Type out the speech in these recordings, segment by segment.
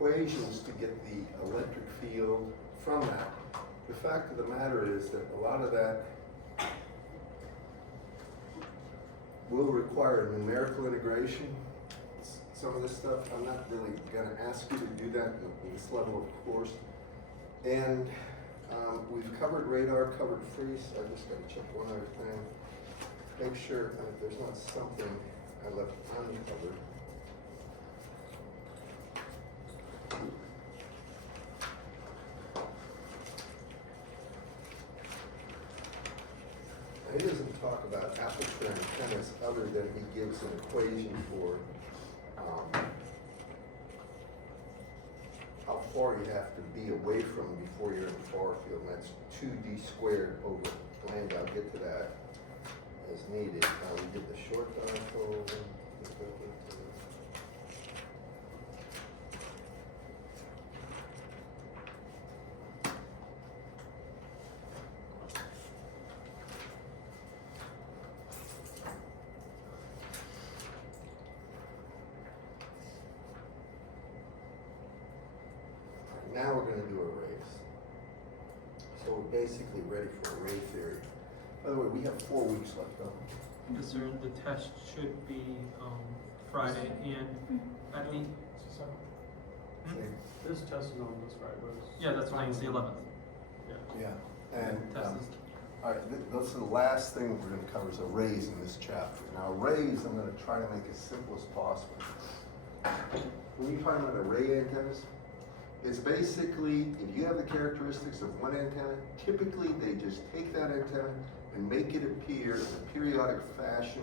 equations to get the electric field from that. The fact of the matter is that a lot of that will require numerical integration. Some of this stuff, I'm not really gonna ask you to do that in this level of course. And we've covered radar, covered freeze. I just gotta check one other thing. Make sure that there's not something I left uncovered. He doesn't talk about aperture antennas other than he gives an equation for how far you have to be away from before you're in the far field, and that's 2d squared over lambda. I'll get to that as needed. We did the short dipole. Now we're going to do arrays. So we're basically ready for array theory. By the way, we have 4 weeks left though. Because the test should be Friday and I think This test is on this Friday. yeah, that's fine. It's the 11th. Yeah. And Test is all right, that's the last thing we're going to cover is arrays in this chapter. Now arrays, I'm going to try to make as simple as possible. When you talk about array antennas, it's basically, if you have the characteristics of one antenna, typically they just take that antenna and make it appear in a periodic fashion,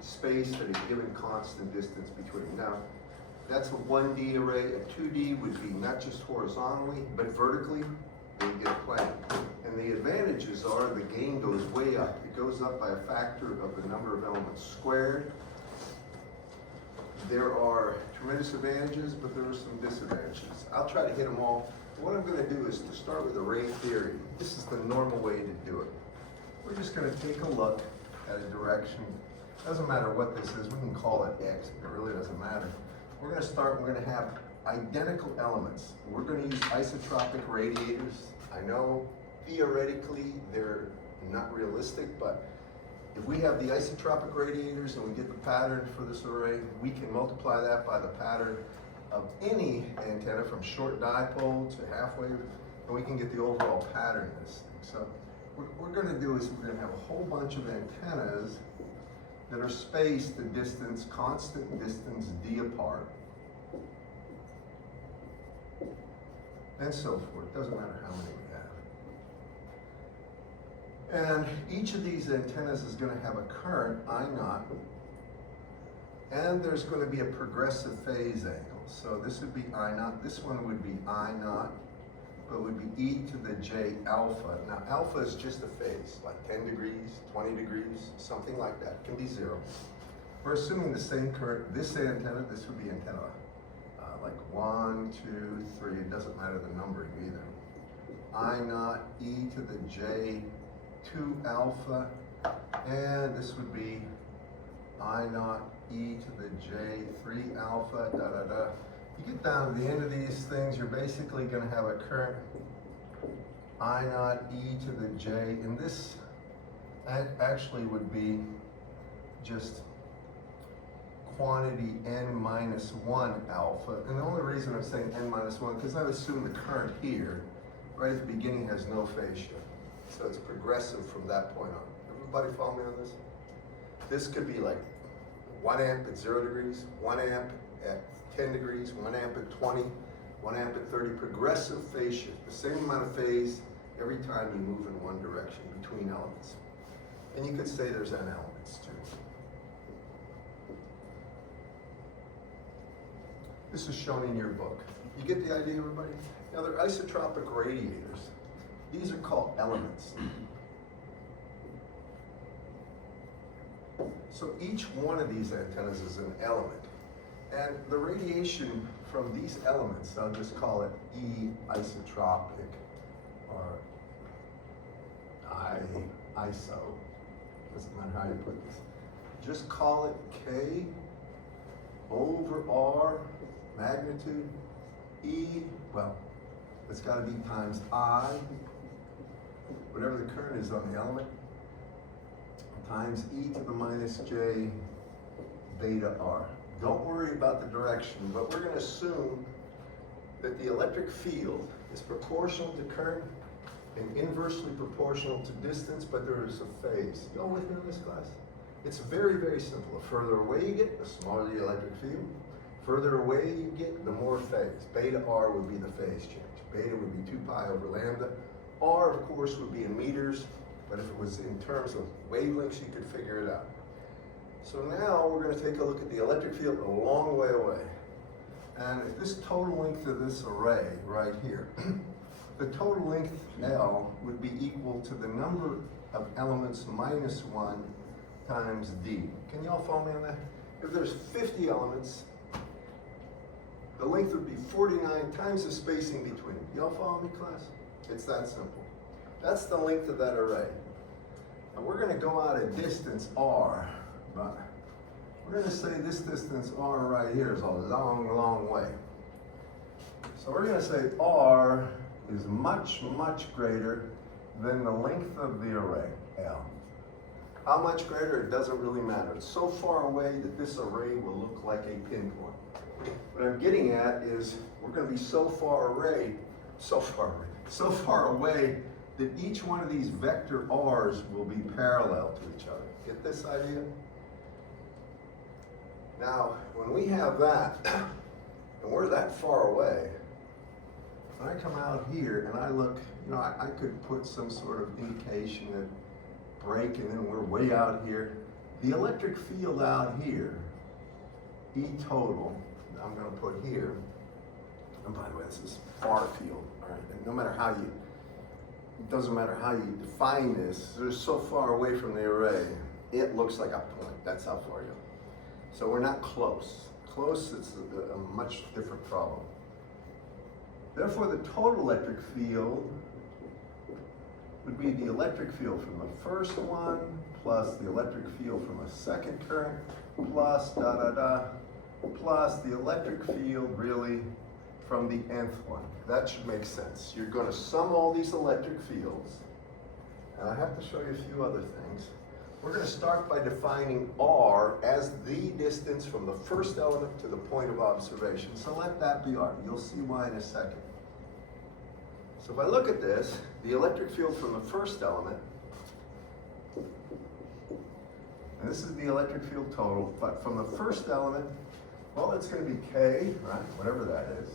spaced at a given constant distance between them. Now, that's a 1D array. A 2D would be not just horizontally, but vertically, then you get a plane. And the advantages are the gain goes way up. It goes up by a factor of the number of elements squared. There are tremendous advantages, but there are some disadvantages. I'll try to hit them all. What I'm going to do is to start with array theory. This is the normal way to do it. We're just going to take a look at a direction. Doesn't matter what this is. We can call it X, but it really doesn't matter. We're going to start, we're going to have identical elements. We're going to use isotropic radiators. I know theoretically they're not realistic, but if we have the isotropic radiators and we get the pattern for this array, we can multiply that by the pattern of any antenna from short dipole to half wave, and we can get the overall pattern of this thing. So what we're going to do is we're going to have a whole bunch of antennas that are spaced the distance, constant distance d apart, and so forth. Doesn't matter how many we have. And each of these antennas is going to have a current I naught, and there's going to be a progressive phase angle. So this would be I naught, this one would be I naught, but it would be e to the j alpha. Now alpha is just a phase, like 10 degrees, 20 degrees, something like that. It can be 0. We're assuming the same current. This antenna, this would be antenna like 1, 2, 3, it doesn't matter the numbering either. I naught e to the j 2 alpha, and this would be I naught e to the j 3 alpha, da da da. You get down to the end of these things, you're basically going to have a current I naught e to the j, and this actually would be just quantity n minus 1 alpha. And the only reason I'm saying n minus 1, because I assume the current here, right at the beginning, has no phase shift. So it's progressive from that point on. Everybody follow me on this? This could be like 1 amp at 0 degrees, 1 amp at 10 degrees, 1 amp at 20, 1 amp at 30, progressive phase shift, the same amount of phase every time you move in one direction between elements. And you could say there's n elements too. This is shown in your book. You get the idea, everybody? Now they're isotropic radiators. These are called elements. So each one of these antennas is an element. And the radiation from these elements, I'll just call it E isotropic, or ISO, doesn't matter how you put this. Just call it K over R magnitude E, well, it's gotta be times I, whatever the current is on the element, times e to the minus j beta r. Don't worry about the direction, but we're gonna assume that the electric field is proportional to current and inversely proportional to distance, but there is a phase. You all with me in this class? It's very, very simple. The further away you get, the smaller the electric field. Further away you get, the more phase. Beta r would be the phase change. Beta would be 2 pi over lambda. R, of course, would be in meters, but if it was in terms of wavelengths, you could figure it out. So now we're going to take a look at the electric field a long way away. And if this total length of this array right here, the total length L would be equal to the number of elements minus 1 times D. Can you all follow me on that? If there's 50 elements, the length would be 49 times the spacing between them. You all follow me, class? It's that simple. That's the length of that array. And we're going to go out a distance r, but we're going to say this distance r right here is a long, long way. So we're going to say r is much, much greater than the length of the array, L. How much greater? It doesn't really matter. It's so far away that this array will look like a pinpoint. What I'm getting at is we're going to be so far away that each one of these vector r's will be parallel to each other. Get this idea? Now, when we have that, and we're that far away, when I come out here and I look, you know, I could put some sort of indication that break, and then we're way out here. The electric field out here, E total, I'm going to put here, and by the way, this is far field, all right? And no matter how you, it doesn't matter how you define this, they're so far away from the array, it looks like a point. That's how far you go. So we're not close. Close, it's a much different problem. Therefore, the total electric field would be the electric field from the first one plus the electric field from a second current plus plus the electric field really from the nth one. That should make sense. You're going to sum all these electric fields, and I have to show you a few other things. We're going to start by defining r as the distance from the first element to the point of observation. So let that be r. You'll see why in a second. So if I look at this, the electric field from the first element, and this is the electric field total, but from the first element, well, it's going to be K, right, whatever that is,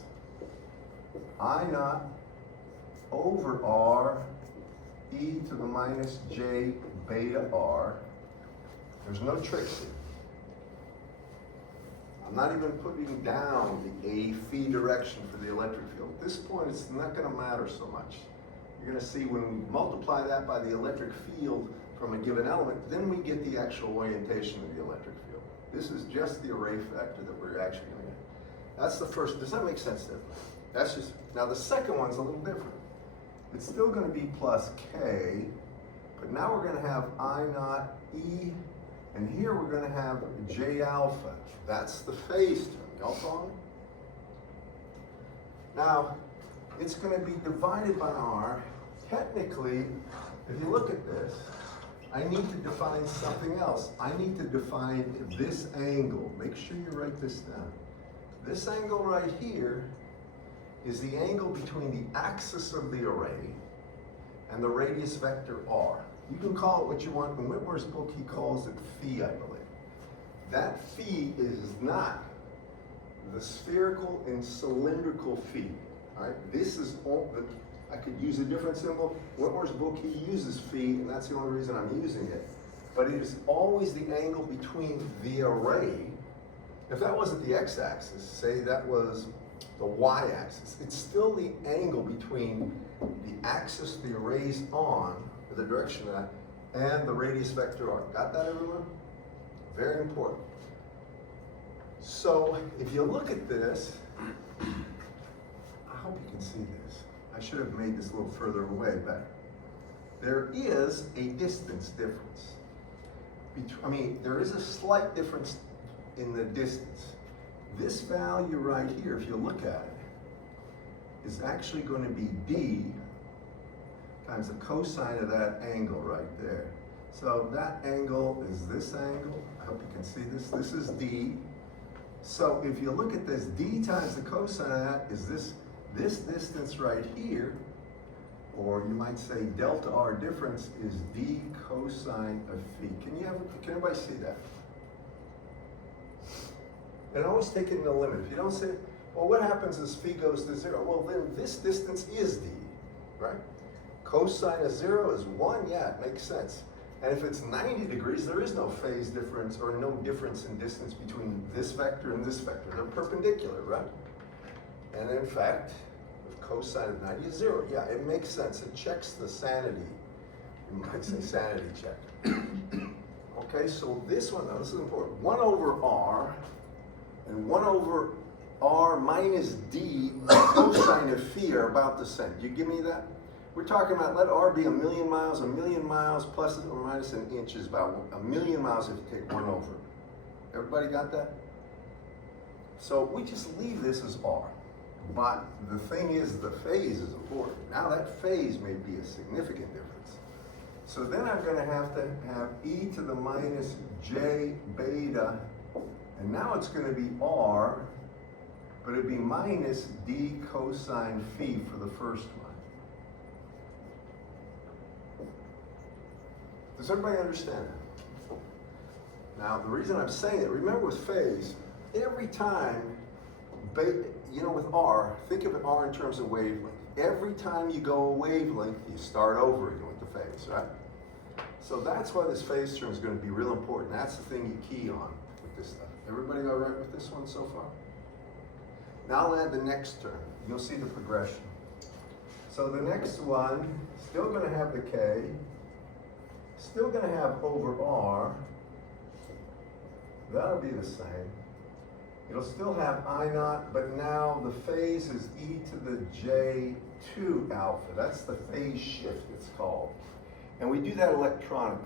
I naught over R e to the minus j beta r. There's no tricks here. I'm not even putting down the a phi direction for the electric field. At this point, it's not going to matter so much. You're going to see when we multiply that by the electric field from a given element, then we get the actual orientation of the electric field. This is just the array factor that we're actually going to get. That's the first. Does that make sense to everybody? That's just, now the second one's a little different. It's still going to be plus k, but now we're going to have I naught e, and here we're going to have j alpha. That's the phase term. Y'all follow me? Now, it's going to be divided by r. Technically, if you look at this, I need to define something else. I need to define this angle. Make sure you write this down. This angle right here is the angle between the axis of the array and the radius vector r. You can call it what you want. In Whitmore's book, he calls it phi, I believe. That phi is not the spherical and cylindrical phi. All right? This is all, I could use a different symbol. Whitmore's book, he uses phi, and that's the only reason I'm using it. But it is always the angle between the array. If that wasn't the x-axis, say that was the y-axis, it's still the angle between the axis the array's on, or the direction of that, and the radius vector r. Got that, everyone? Very important. So if you look at this, I hope you can see this. I should have made this a little further away, but there is a distance difference. I mean, there is a slight difference in the distance. This value right here, if you look at it, is actually going to be D times the cosine of that angle right there. So that angle is this angle. I hope you can see this. This is D. So if you look at this, D times the cosine of that is this distance right here, or you might say delta R difference is D cosine of phi. Can everybody see that? And always take it in the limit. If you don't say, well, what happens as phi goes to 0? Well, then this distance is D, right? Cosine of 0 is 1, yeah, it makes sense. And if it's 90 degrees, there is no phase difference or no difference in distance between this vector and this vector. They're perpendicular, right? And in fact, if cosine of 90 is 0, yeah, it makes sense. It checks the sanity. You might say sanity check. Okay, so this one, now this is important. 1 over R and 1 over R minus D cosine of phi are about the same. Do you give me that? We're talking about let R be 1,000,000 miles plus or minus an inch is about 1,000,000 miles if you take 1 over. Everybody got that? So we just leave this as R. But the thing is, the phase is important. Now that phase may be a significant difference. So then I'm going to have e to the minus j beta, and now it's going to be R, but it'd be minus d cosine phi for the first one. Does everybody understand that? Now, the reason I'm saying it, remember with phase, every time, with R, think of R in terms of wavelength. Every time you go a wavelength, you start over again with the phase, right? So that's why this phase term is going to be real important. That's the thing you key on with this stuff. Everybody all right with this one so far? Now I'll add the next term. You'll see the progression. So the next one, still going to have the K, still going to have over R. That'll be the same. It'll still have I naught, but now the phase is e to the j2 alpha. That's the phase shift, it's called. And we do that electronically.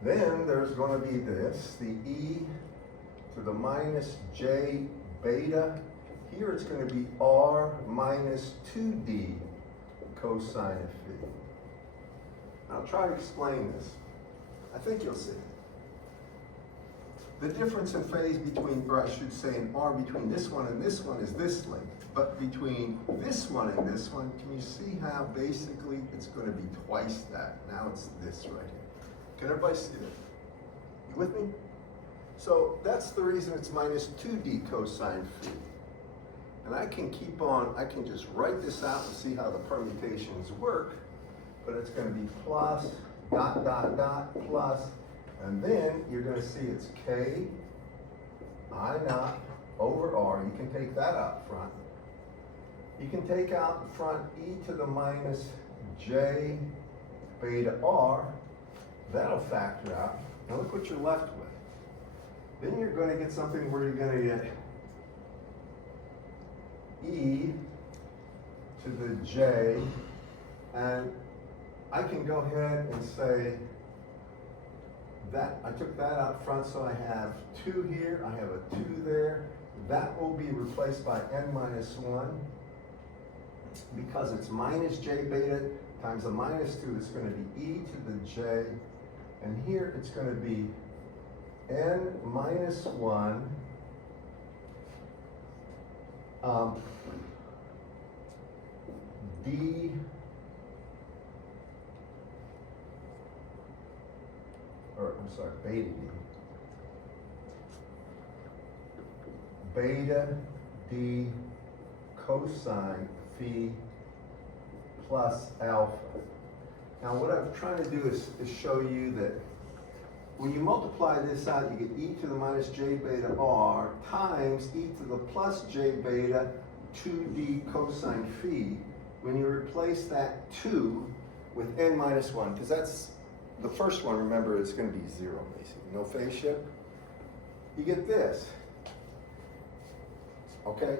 Then there's going to be this, the e to the minus j beta. Here it's going to be R minus 2d cosine of phi. I'll try to explain this. I think you'll see. The difference in phase between, or I should say in R between this one and this one is this length. But between this one and this one, can you see how basically it's going to be twice that? Now it's this right here. Can everybody see that? You with me? So that's the reason it's minus 2d cosine phi. And I can keep on, I can just write this out and see how the permutations work. But it's going to be plus, dot, dot, dot, plus, and then you're going to see it's K, I naught, over R. You can take that out front. You can take out in front e to the minus j beta R. That'll factor out. Now look what you're left with. Then you're going to get something where you're going to get e to the j, and I can go ahead and say that I took that out front, so I have 2 here, I have a 2 there. That will be replaced by n minus 1 because it's minus j beta times a minus 2. It's going to be e to the j, and here it's going to be n minus 1 d beta d. Beta d cosine phi plus alpha. Now what I'm trying to do is show you that when you multiply this out, you get e to the minus j beta r times e to the plus j beta 2d cosine phi. When you replace that 2 with n minus 1, because that's the first one, remember, it's going to be 0, basically. No phase shift. You get this. Okay?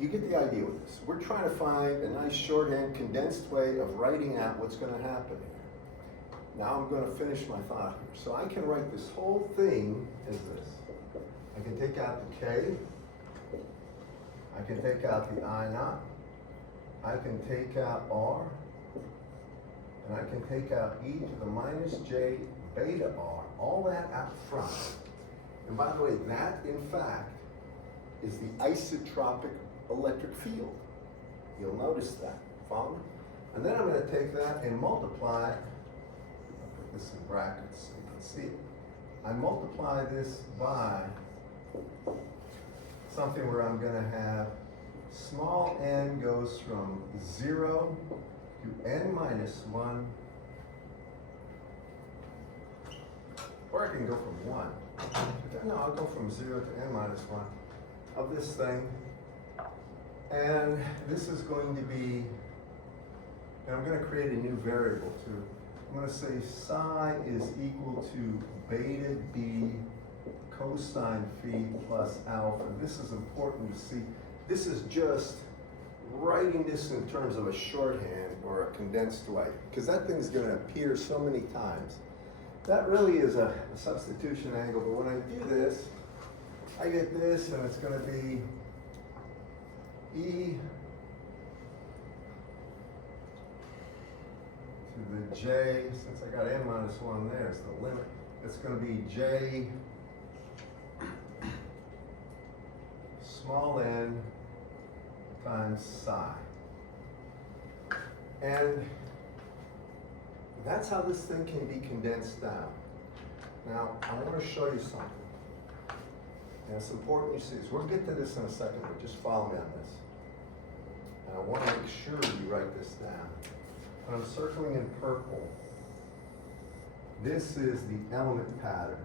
You get the idea with this. We're trying to find a nice shorthand, condensed way of writing out what's going to happen here. Now I'm going to finish my thought here. So I can write this whole thing as this. I can take out the K. I can take out the I naught. I can take out R. And I can take out e to the minus j beta r, all that out front. And by the way, that in fact is the isotropic electric field. You'll notice that, follow me? And then I'm going to take that and multiply, I'll put this in brackets so you can see it. I multiply this by something where I'm going to have small n goes from 0 to n minus 1, or I can go from 1. No, I'll go from 0 to n minus 1 of this thing. And this is going to be, and I'm going to create a new variable too. I'm going to say psi is equal to beta b cosine phi plus alpha. This is important to see. This is just writing this in terms of a shorthand or a condensed way, because that thing's going to appear so many times. That really is a substitution angle, but when I do this, I get this, and it's going to be e to the j, since I got n minus 1 there, it's the limit. It's going to be j small n times psi. And that's how this thing can be condensed down. Now, I want to show you something. And it's important you see this. We'll get to this in a second, but just follow me on this. And I want to make sure you write this down. When I'm circling in purple, this is the element pattern.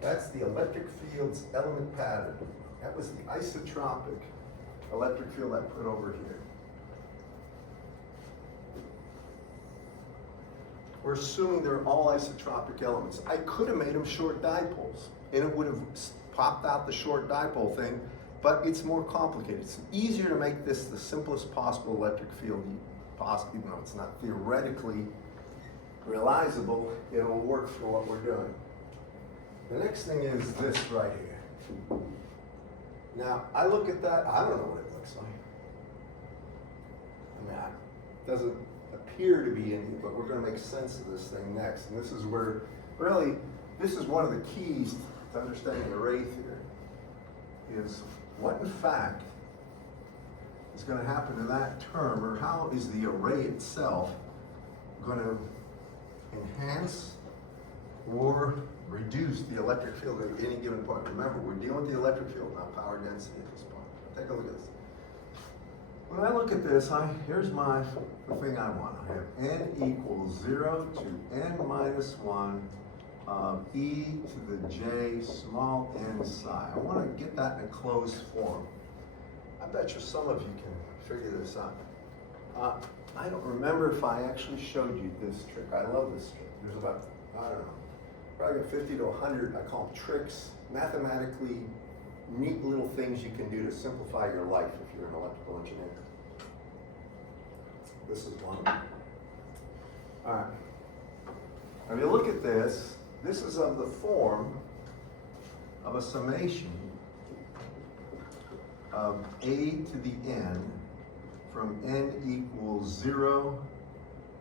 That's the electric field's element pattern. That was the isotropic electric field I put over here. We're assuming they're all isotropic elements. I could have made them short dipoles, and it would have popped out the short dipole thing, but it's more complicated. It's easier to make this the simplest possible electric field possible, even though it's not theoretically realizable. It'll work for what we're doing. The next thing is this right here. Now, I look at that, I don't know what it looks like. I mean, it doesn't appear to be any, but we're going to make sense of this thing next. And this is where, really, this is one of the keys to understanding array theory, is what in fact is going to happen to that term, or how is the array itself going to enhance or reduce the electric field at any given point. Remember, we're dealing with the electric field, not power density at this point. Take a look at this. When I look at this, here's the thing I want. I have n equals 0 to n minus 1 of e to the j small n psi. I want to get that in a closed form. I bet you some of you can figure this out. I don't remember if I actually showed you this trick. I love this trick. There's about, I don't know, probably 50 to 100, I call them tricks, mathematically neat little things you can do to simplify your life if you're an electrical engineer. This is one of them. All right. Now, if you look at this, this is of the form of a summation of a to the n from n equals 0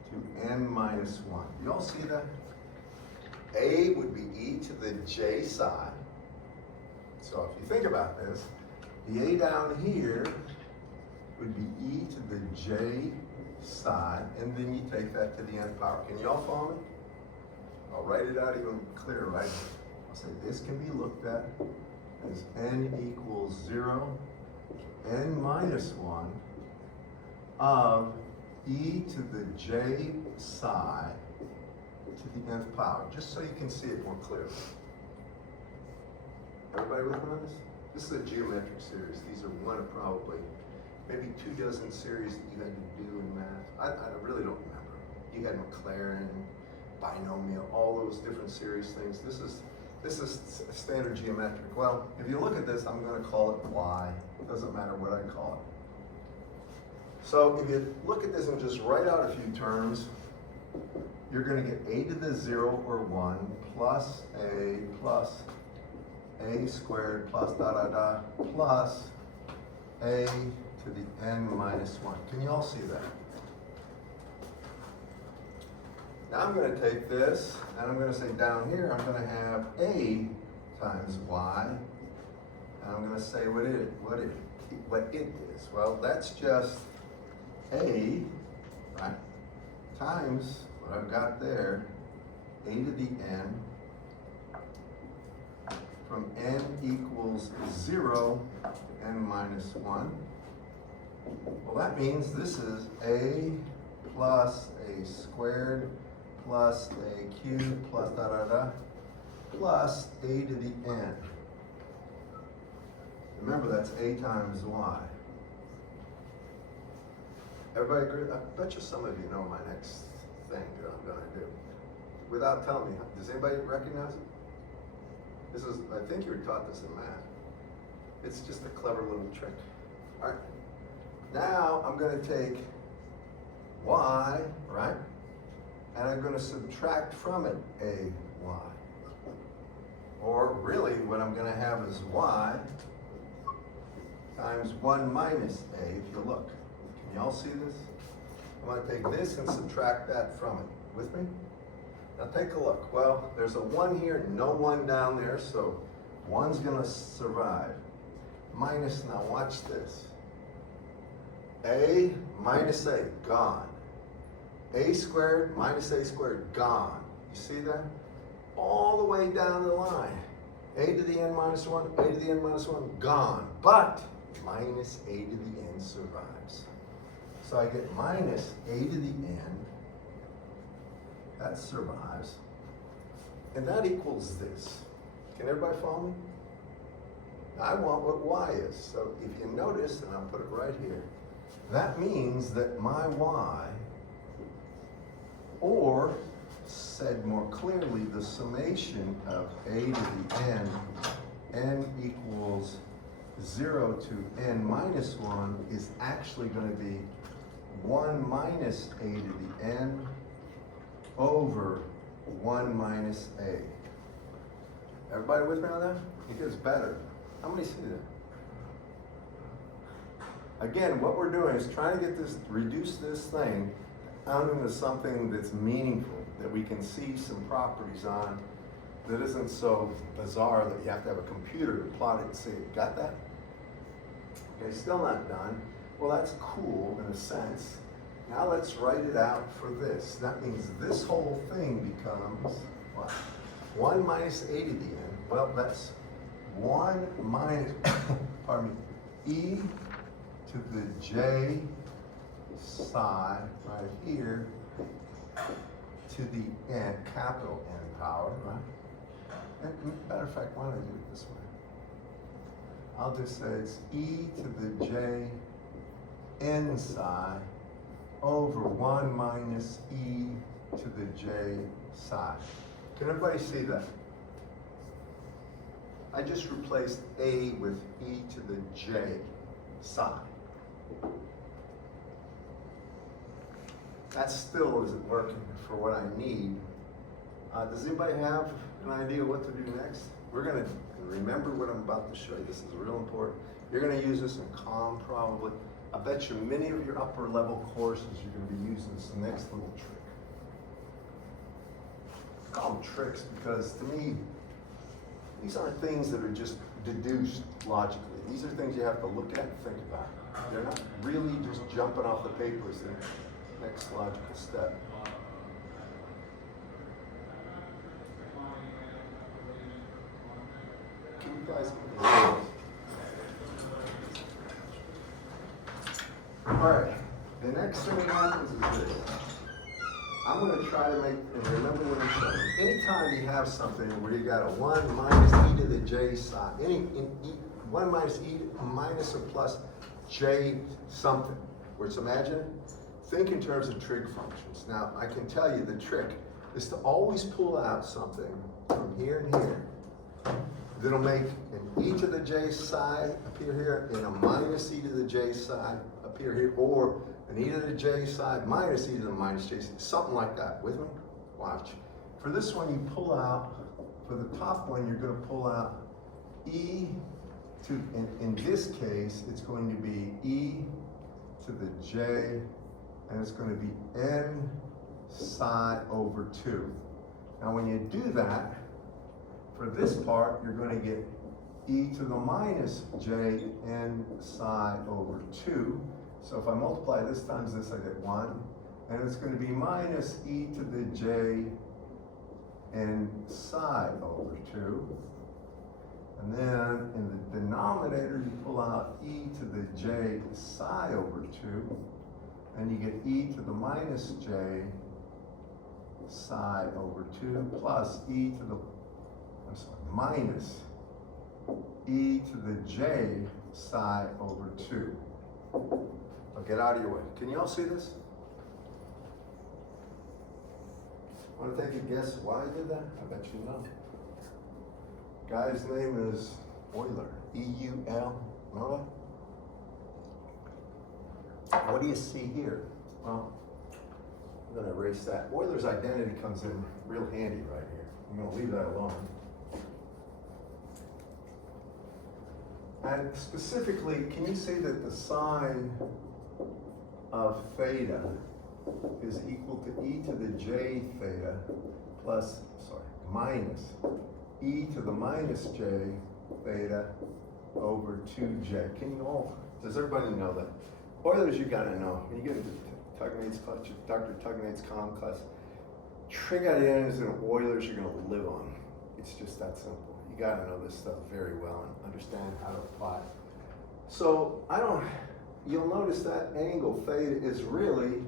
to n minus 1. You all see that? A would be e to the j psi. So if you think about this, the a down here would be e to the j psi, and then you take that to the nth power. Can you all follow me? I'll write it out even clearer, right? I'll say this can be looked at as n equals 0 to n minus 1 of e to the j psi to the nth power, just so you can see it more clearly. Everybody with me on this? This is a geometric series. These are one of probably maybe 24 series that you had to do in math. I really don't remember. You had Maclaurin, binomial, all those different series things. This is standard geometric. Well, if you look at this, I'm going to call it y. It doesn't matter what I call it. So if you look at this and just write out a few terms, you're gonna get a to the 0 or 1 plus a squared plus plus a to the n minus 1. Can you all see that? Now I'm going to take this and I'm going to say down here I'm going to have a times y, and I'm going to say what it is. Well, that's just a, right, times what I've got there, a to the n, from n equals 0, n minus 1. Well, that means this is a plus a squared plus a cubed plus plus a to the n. Remember, that's a times y. Everybody agree? I bet you some of you know my next thing that I'm going to do. Without telling me, does anybody recognize it? This is, I think you were taught this in math. It's just a clever little trick. All right. Now I'm going to take y, right? And I'm going to subtract from it a y. Or really what I'm going to have is y times 1 minus a, if you look. Can y'all see this? I'm going to take this and subtract that from it. With me? Now take a look. Well, there's a 1 here, no 1 down there, so 1's going to survive. Minus, now watch this. A minus a, gone. A squared minus a squared, gone. You see that? All the way down the line. A to the n minus 1, a to the n minus 1, gone. But minus a to the n survives. So I get minus a to the n, that survives, and that equals this. Can everybody follow me? I want what y is. So if you notice, and I'll put it right here, that means that my y, or said more clearly, the summation of a to the n equals 0 to n minus 1 is actually going to be 1 minus a to the n over 1 minus a. Everybody with me on that? It gets better. How many see that? Again, what we're doing is trying to get this, reduce this thing down into something that's meaningful, that we can see some properties on, that isn't so bizarre that you have to have a computer to plot it and see it. Got that? Okay, still not done. Well, that's cool in a sense. Now let's write it out for this. That means this whole thing becomes what? 1 minus a to the n. Well, that's 1 minus, pardon me, e to the j psi right here to the n, capital N power, right? And matter of fact, why don't I do it this way? I'll just say it's e to the j n psi over 1 minus e to the j psi. Can everybody see that? I just replaced a with e to the j psi. That still isn't working for what I need. Does anybody have an idea what to do next? We're going to remember what I'm about to show you. This is real important. You're going to use this in comm probably. I bet you many of your upper level courses you're going to be using this next little trick. I call them tricks because to me, these aren't things that are just deduced logically. These are things you have to look at and think about. They're not really just jumping off the paper as the next logical step. Can you guys Alright, the next thing that happens is this. I'm going to try to make, and remember what I'm saying. Anytime you have something where you got a 1 minus e to the j psi, 1 minus e minus or plus j something, where it's imaginary, think in terms of trig functions. Now, I can tell you the trick is to always pull out something from here and here that'll make an e to the j psi appear here and a minus e to the j psi appear here, or an e to the j psi minus e to the minus j psi, something like that. With me? Watch. For this one, you pull out, for the top one, you're gonna pull out e to, in this case, it's going to be e to the j, and it's going to be n psi over 2. Now when you do that, for this part, you're going to get e to the minus j n psi over 2. So if I multiply this times this, I get 1. And it's going to be minus e to the j n psi over 2. And then in the denominator, you pull out e to the j psi over 2. And you get e to the minus j psi over 2 plus e to the, minus e to the j psi over 2. I'll get out of your way. Can you all see this? Want to take a guess why I did that? I bet you know. Guy's name is Euler. E-U-L. Know that? What do you see here? Well, I'm going to erase that. Euler's identity comes in real handy right here. I'm going to leave that alone. And specifically, can you see that the sine of theta is equal to e to the j theta plus, minus e to the minus j theta over 2j. Can you all, does everybody know that? Euler's you gotta know. When you get into Tugnate's class, Dr. Tugnate's comm class, trigonometers and Euler's you're gonna live on. It's just that simple. You gotta know this stuff very well and understand how to apply it. So you'll notice that angle theta is really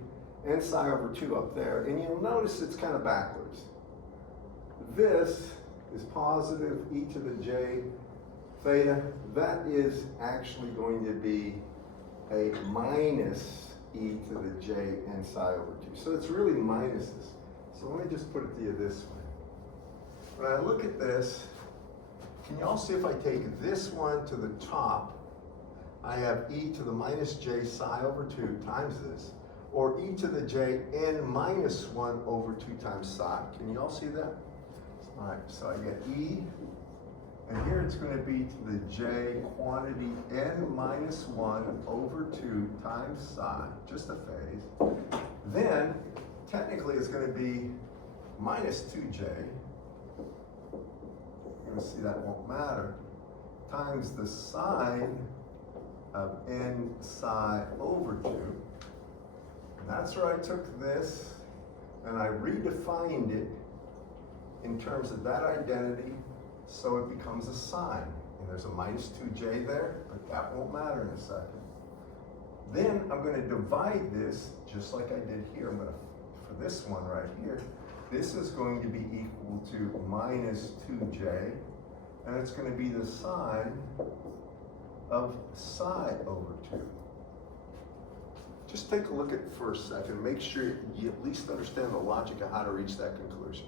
n psi over 2 up there, and you'll notice it's kind of backwards. This is positive e to the j theta. That is actually going to be a minus e to the j n psi over 2. So it's really minuses. So let me just put it to you this way. When I look at this, can you all see if I take this one to the top, I have e to the minus j psi over 2 times this, or e to the j n minus 1 over 2 times psi. Can you all see that? All right, so I get e, and here it's going to be to the j quantity n minus 1 over 2 times psi, just a phase. Then, technically it's going to be minus 2j, you're going to see that won't matter, times the sine of n psi over 2. And that's where I took this and I redefined it in terms of that identity, so it becomes a sine. And there's a minus 2j there, but that won't matter in a second. Then I'm going to divide this just like I did here. I'm going to, for this one right here, this is going to be equal to minus 2j, and it's going to be the sine of psi over 2. Just take a look at it for a second. Make sure you at least understand the logic of how to reach that conclusion.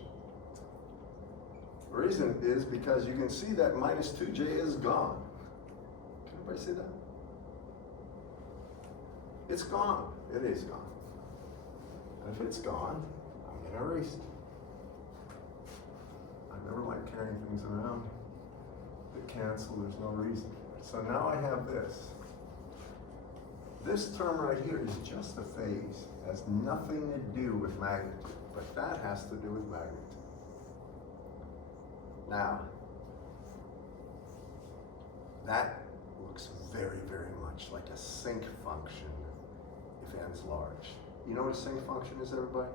The reason is because you can see that minus 2j is gone. Can everybody see that? It's gone. It is gone. And if it's gone, I'm going to erase it. I never like carrying things around that cancel. There's no reason. So now I have this. This term right here is just a phase. It has nothing to do with magnitude, but that has to do with magnitude. Now, that looks very, very much like a sinc function if n's large. You know what a sinc function is, everybody?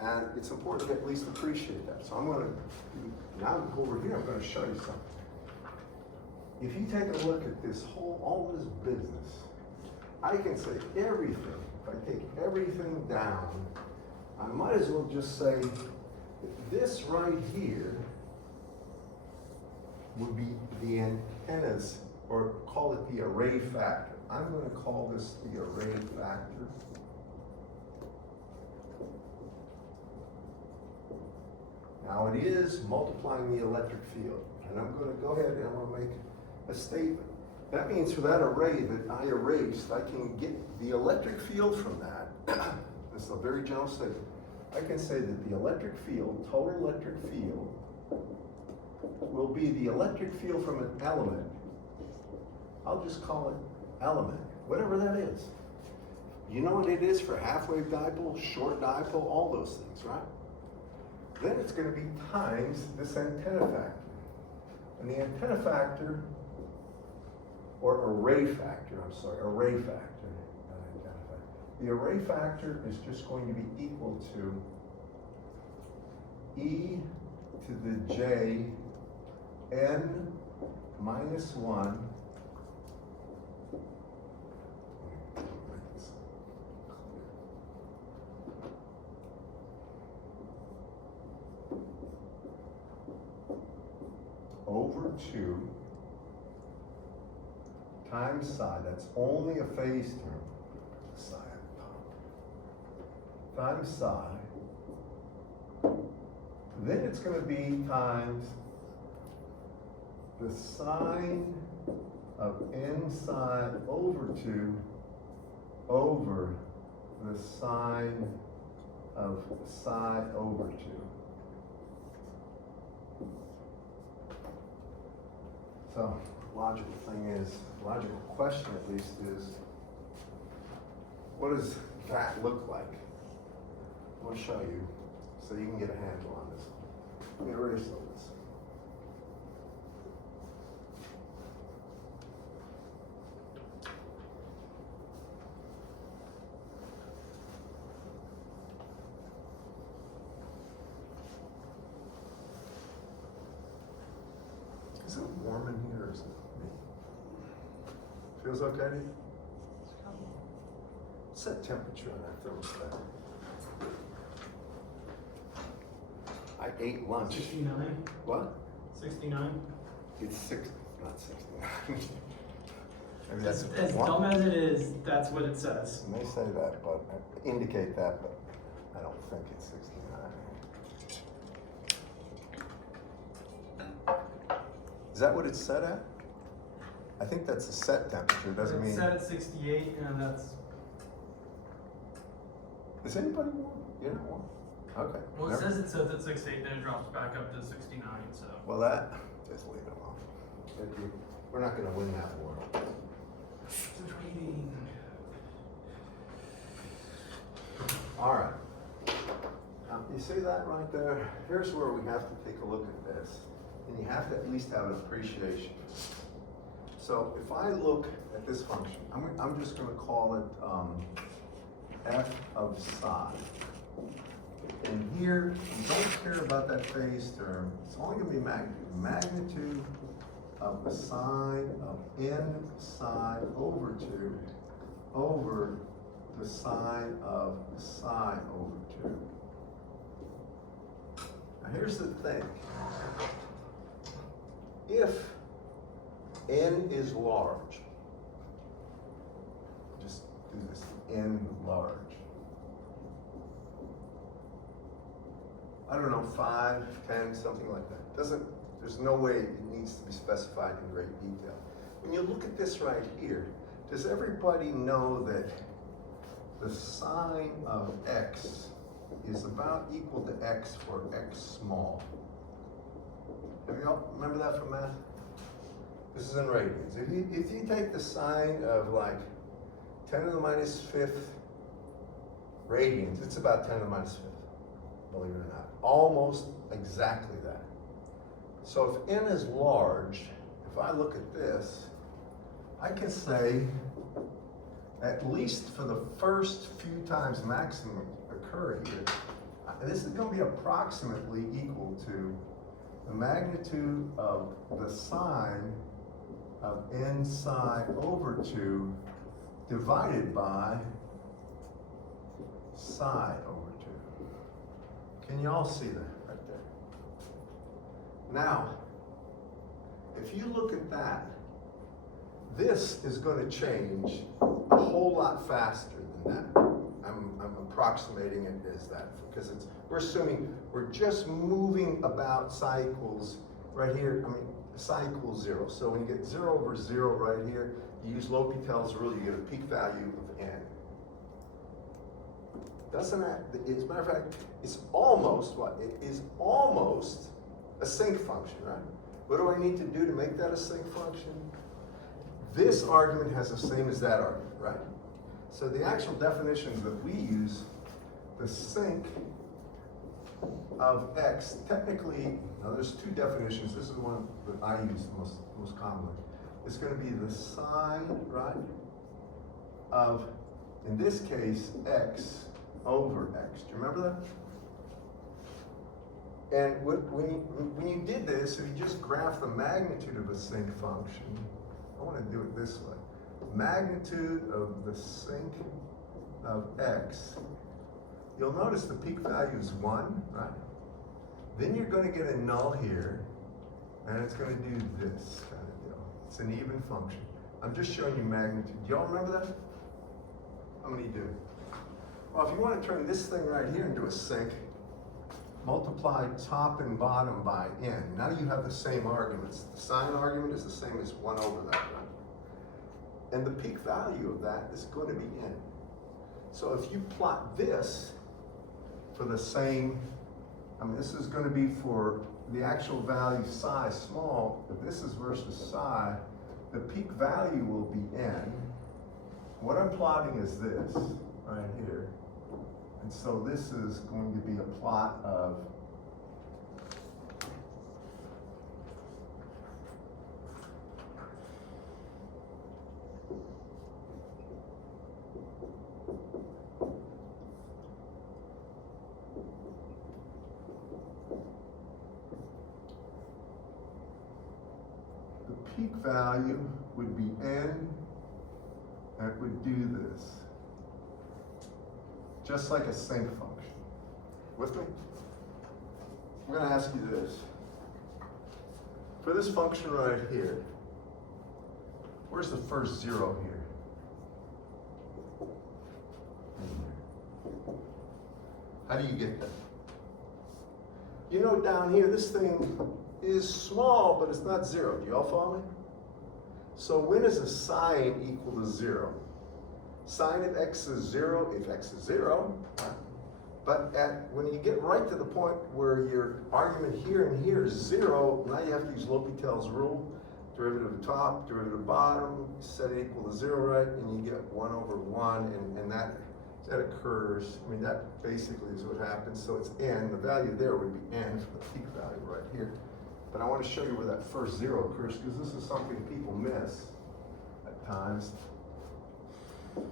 And it's important to at least appreciate that. So I'm going to, now go over here, I'm going to show you something. If you take a look at this all this business, I can say everything. If I take everything down, I might as well just say that this right here would be the antennas, or call it the array factor. I'm going to call this the array factor. Now it is multiplying the electric field, and I'm going to go ahead and I'm going to make a statement. That means for that array that I erased, I can get the electric field from that. This is a very general statement. I can say that the electric field, total electric field, will be the electric field from an element. I'll just call it element, whatever that is. You know what it is for half-wave dipole, short dipole, all those things, right? Then it's going to be times this antenna factor. And the antenna factor, or array factor, array factor, not antenna factor. The array factor is just going to be equal to e to the j n minus 1 over 2 times psi, that's only a phase term, psi at the top, times psi, then it's going to be times the sine of n psi over 2 over the sine of psi over 2. So, logical thing is, logical question at least is, what does that look like? I want to show you so you can get a handle on this. Let me erase all this. Is it warm in here or is it me? Feels okay? Set temperature on that thermostat. I ate lunch. 69? What? 69? It's 60, not 69. Maybe As that's warm. dumb as it is, that's what it says. It may say that, but indicate that, but I don't think it's 69. Is that what it's set at? I think that's the set temperature, doesn't It's mean. set at 68, and that's, Is anybody warm? You're not warm? Okay. well, it Never- says it sets at 68, then it drops back up to 69, so. Well, that, just leave it alone. We're not gonna win that war. It's reading. All right. You see that right there? Here's where we have to take a look at this. And you have to at least have an appreciation. So if I look at this function, I'm just gonna call it f of psi. And here, you don't care about that phase term. It's only gonna be magnitude. Magnitude of the sine of n psi over 2 over the sine of psi over 2. Now here's the thing. If n is large, just do this, n large. I don't know, 5, 10, something like that. There's no way it needs to be specified in great detail. When you look at this right here, does everybody know that the sine of x is about equal to x for x small? Have you all remember that from math? This is in radians. If you take the sine of like 10 to the minus 5th radians, it's about 10 to the minus 5th, believe it or not. Almost exactly that. So if n is large, if I look at this, I can say, at least for the first few times maximum occur here, and this is going to be approximately equal to the magnitude of the sine of n psi over 2 divided by psi over 2. Can you all see that right there? Now, if you look at that, this is going to change a whole lot faster than that. I'm approximating it as that because we're assuming we're just moving about psi equals right here. I mean, psi equals 0. So when you get 0 over 0 right here, you use L'Hopital's rule, you get a peak value of n. Doesn't have, as a matter of fact, it's almost what? It is almost a sinc function, right? What do I need to do to make that a sinc function? This argument has the same as that argument, right? So the actual definitions that we use, the sinc of x, technically, now there's two definitions. This is the one that I use most commonly. It's going to be the sine, right, of, in this case, x over x. Do you remember that? And when you did this, if you just graph the magnitude of a sinc function, I want to do it this way. Magnitude of the sinc of x, you'll notice the peak value is 1, right? Then you're going to get a null here, and it's going to do this kind of deal. It's an even function. I'm just showing you magnitude. Do y'all remember that? How many do? Well, if you want to turn this thing right here into a sinc, multiply top and bottom by n. Now you have the same arguments. The sine argument is the same as 1 over that, right? And the peak value of that is going to be n. So if you plot this for the same, I mean, this is going to be for the actual value psi small, but this is versus psi, the peak value will be n. What I'm plotting is this, right here. And so this is going to be a plot of the peak value would be n, and it would do this. Just like a sinc function. With me? I'm going to ask you this. For this function right here, where's the first 0 here? How do you get that? You know down here, this thing is small, but it's not 0. Do you all follow me? So when is a sine equal to 0? Sine of x is 0 if x is 0, but when you get right to the point where your argument here and here is 0, now you have to use L'Hopital's rule, derivative of top, derivative of bottom, set it equal to 0, right, and you get 1 over 1, and that occurs. I mean, that basically is what happens. So it's n. The value there would be n for the peak value right here. But I want to show you where that first 0 occurs, because this is something people miss at times.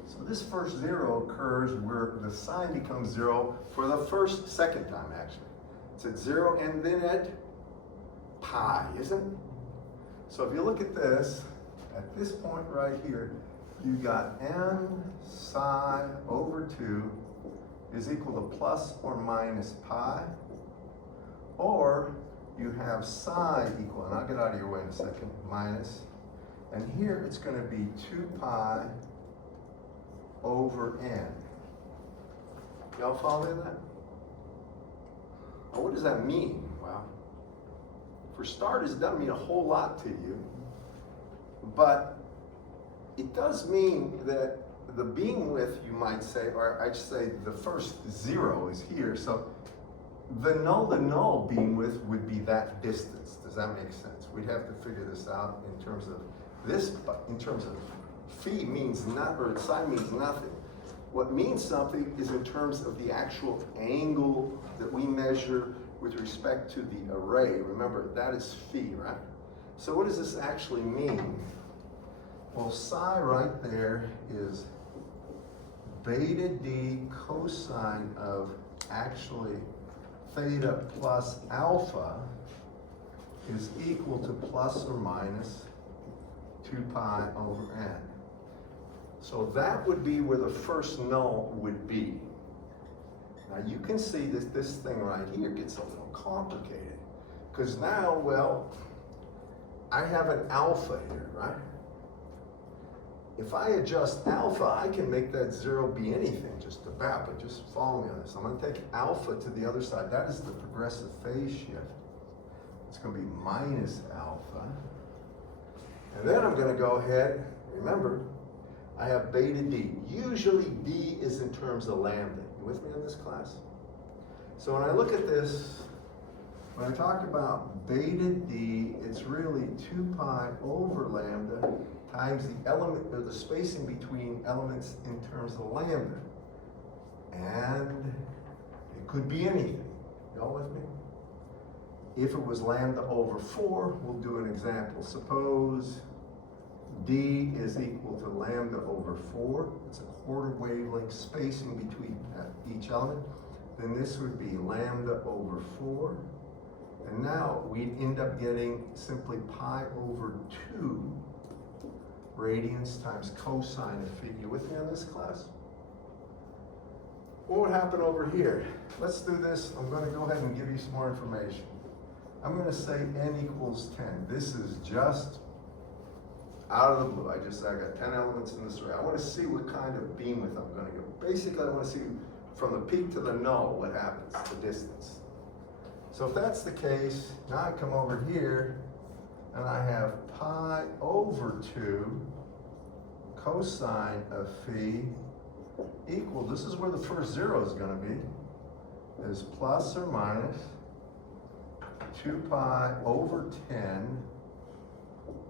So this first 0 occurs where the sign becomes 0 for the second time actually. It's at 0 and then at pi, isn't it? So if you look at this, at this point right here, you got n psi over 2 is equal to plus or minus pi, or you have psi equal, and I'll get out of your way in a second, minus, and here it's going to be 2 pi over n. Y'all follow me that? Well, what does that mean? Well, for starters, it doesn't mean a whole lot to you, but it does mean that the beam width, you might say, or I'd say the first 0 is here, so the null beam width would be that distance. Does that make sense? We'd have to figure this out in terms of this, but in terms of phi means not, or psi means nothing. What means something is in terms of the actual angle that we measure with respect to the array. Remember, that is phi, right? So what does this actually mean? Well, psi right there is beta d cosine of actually theta plus alpha is equal to plus or minus 2 pi over n. So that would be where the first null would be. Now you can see that this thing right here gets a little complicated, because now, well, I have an alpha here, right? If I adjust alpha, I can make that 0 be anything, just about, but just follow me on this. I'm going to take alpha to the other side. That is the progressive phase shift. It's going to be minus alpha. And then I'm going to go ahead, remember, I have beta d. Usually d is in terms of lambda. You with me in this class? So when I look at this, when I talk about beta d, it's really 2 pi over lambda times the element, or the spacing between elements in terms of lambda. And it could be anything. Y'all with me? If it was lambda over 4, we'll do an example. Suppose d is equal to lambda over 4. It's a quarter wavelength spacing between each element. Then this would be lambda over 4. And now we'd end up getting simply pi over 2 radians times cosine of phi. You with me on this, class? What would happen over here? Let's do this. I'm going to go ahead and give you some more information. I'm going to say n equals 10. This is just out of the blue. I got 10 elements in this array. I want to see what kind of beam width I'm going to get. Basically, I want to see from the peak to the null what happens, the distance. So if that's the case, now I come over here and I have pi over 2 cosine of phi equal, this is where the first 0 is going to be, is plus or minus 2 pi over 10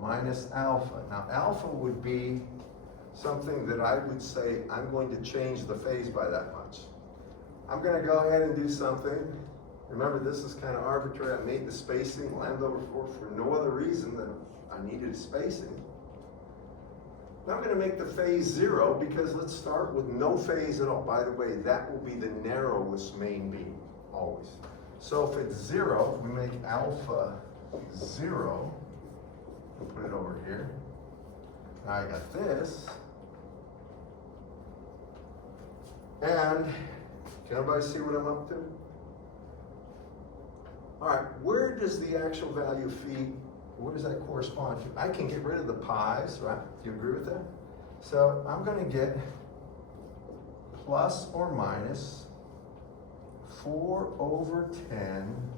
minus alpha. Now alpha would be something that I would say I'm going to change the phase by that much. I'm going to go ahead and do something. Remember, this is kind of arbitrary. I made the spacing lambda over 4 for no other reason than I needed spacing. Now I'm going to make the phase 0 because let's start with no phase at all. By the way, that will be the narrowest main beam, always. So if it's 0, we make alpha 0. I'll put it over here. Now I got this. And can everybody see what I'm up to? All right, where does the actual value of phi, where does that correspond to? I can get rid of the pi's, right? Do you agree with that? So I'm going to get plus or minus 4 over 10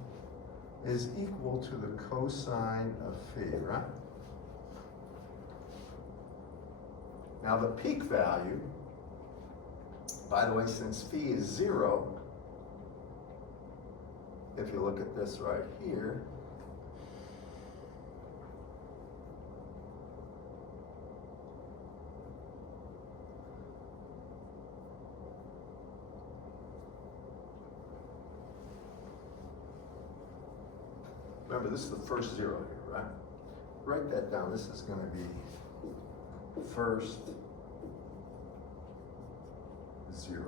is equal to the cosine of phi, right? Now the peak value, by the way, since phi is 0, if you look at this right here, remember this is the first 0 here, right? Write that down. This is going to be first 0.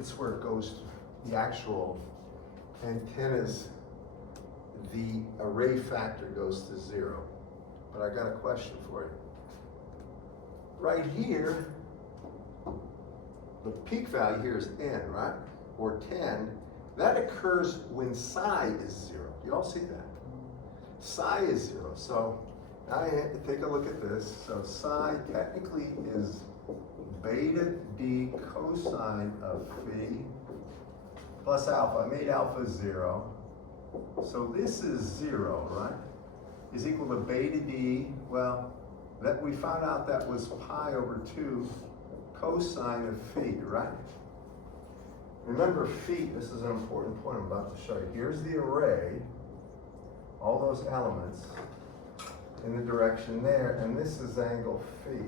It's where it goes to. The actual antennas, the array factor goes to 0. But I got a question for you. Right here, the peak value here is n, right? Or 10. That occurs when psi is 0. You all see that? Psi is 0. So now I have to take a look at this. So psi technically is beta d cosine of phi plus alpha. I made alpha 0. So this is 0, right? Is equal to beta d. Well, that we found out that was pi over 2 cosine of phi, right? Remember phi, this is an important point I'm about to show you. Here's the array, all those elements in the direction there, and this is angle phi.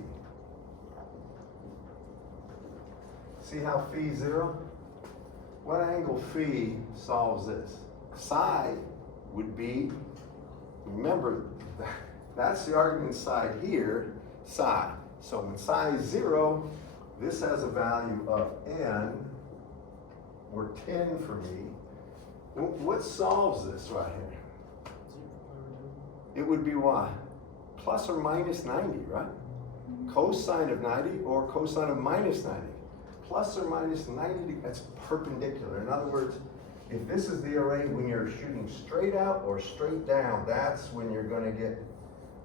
See how phi 0? What angle phi solves this? Psi would be, remember, that's the argument side here, psi. So when psi is 0, this has a value of n, or 10 for me. What solves this right here? It would be what? Plus or minus 90, right? Cosine of 90 or cosine of minus 90. Plus or minus 90, that's perpendicular. In other words, if this is the array when you're shooting straight out or straight down, that's when you're going to get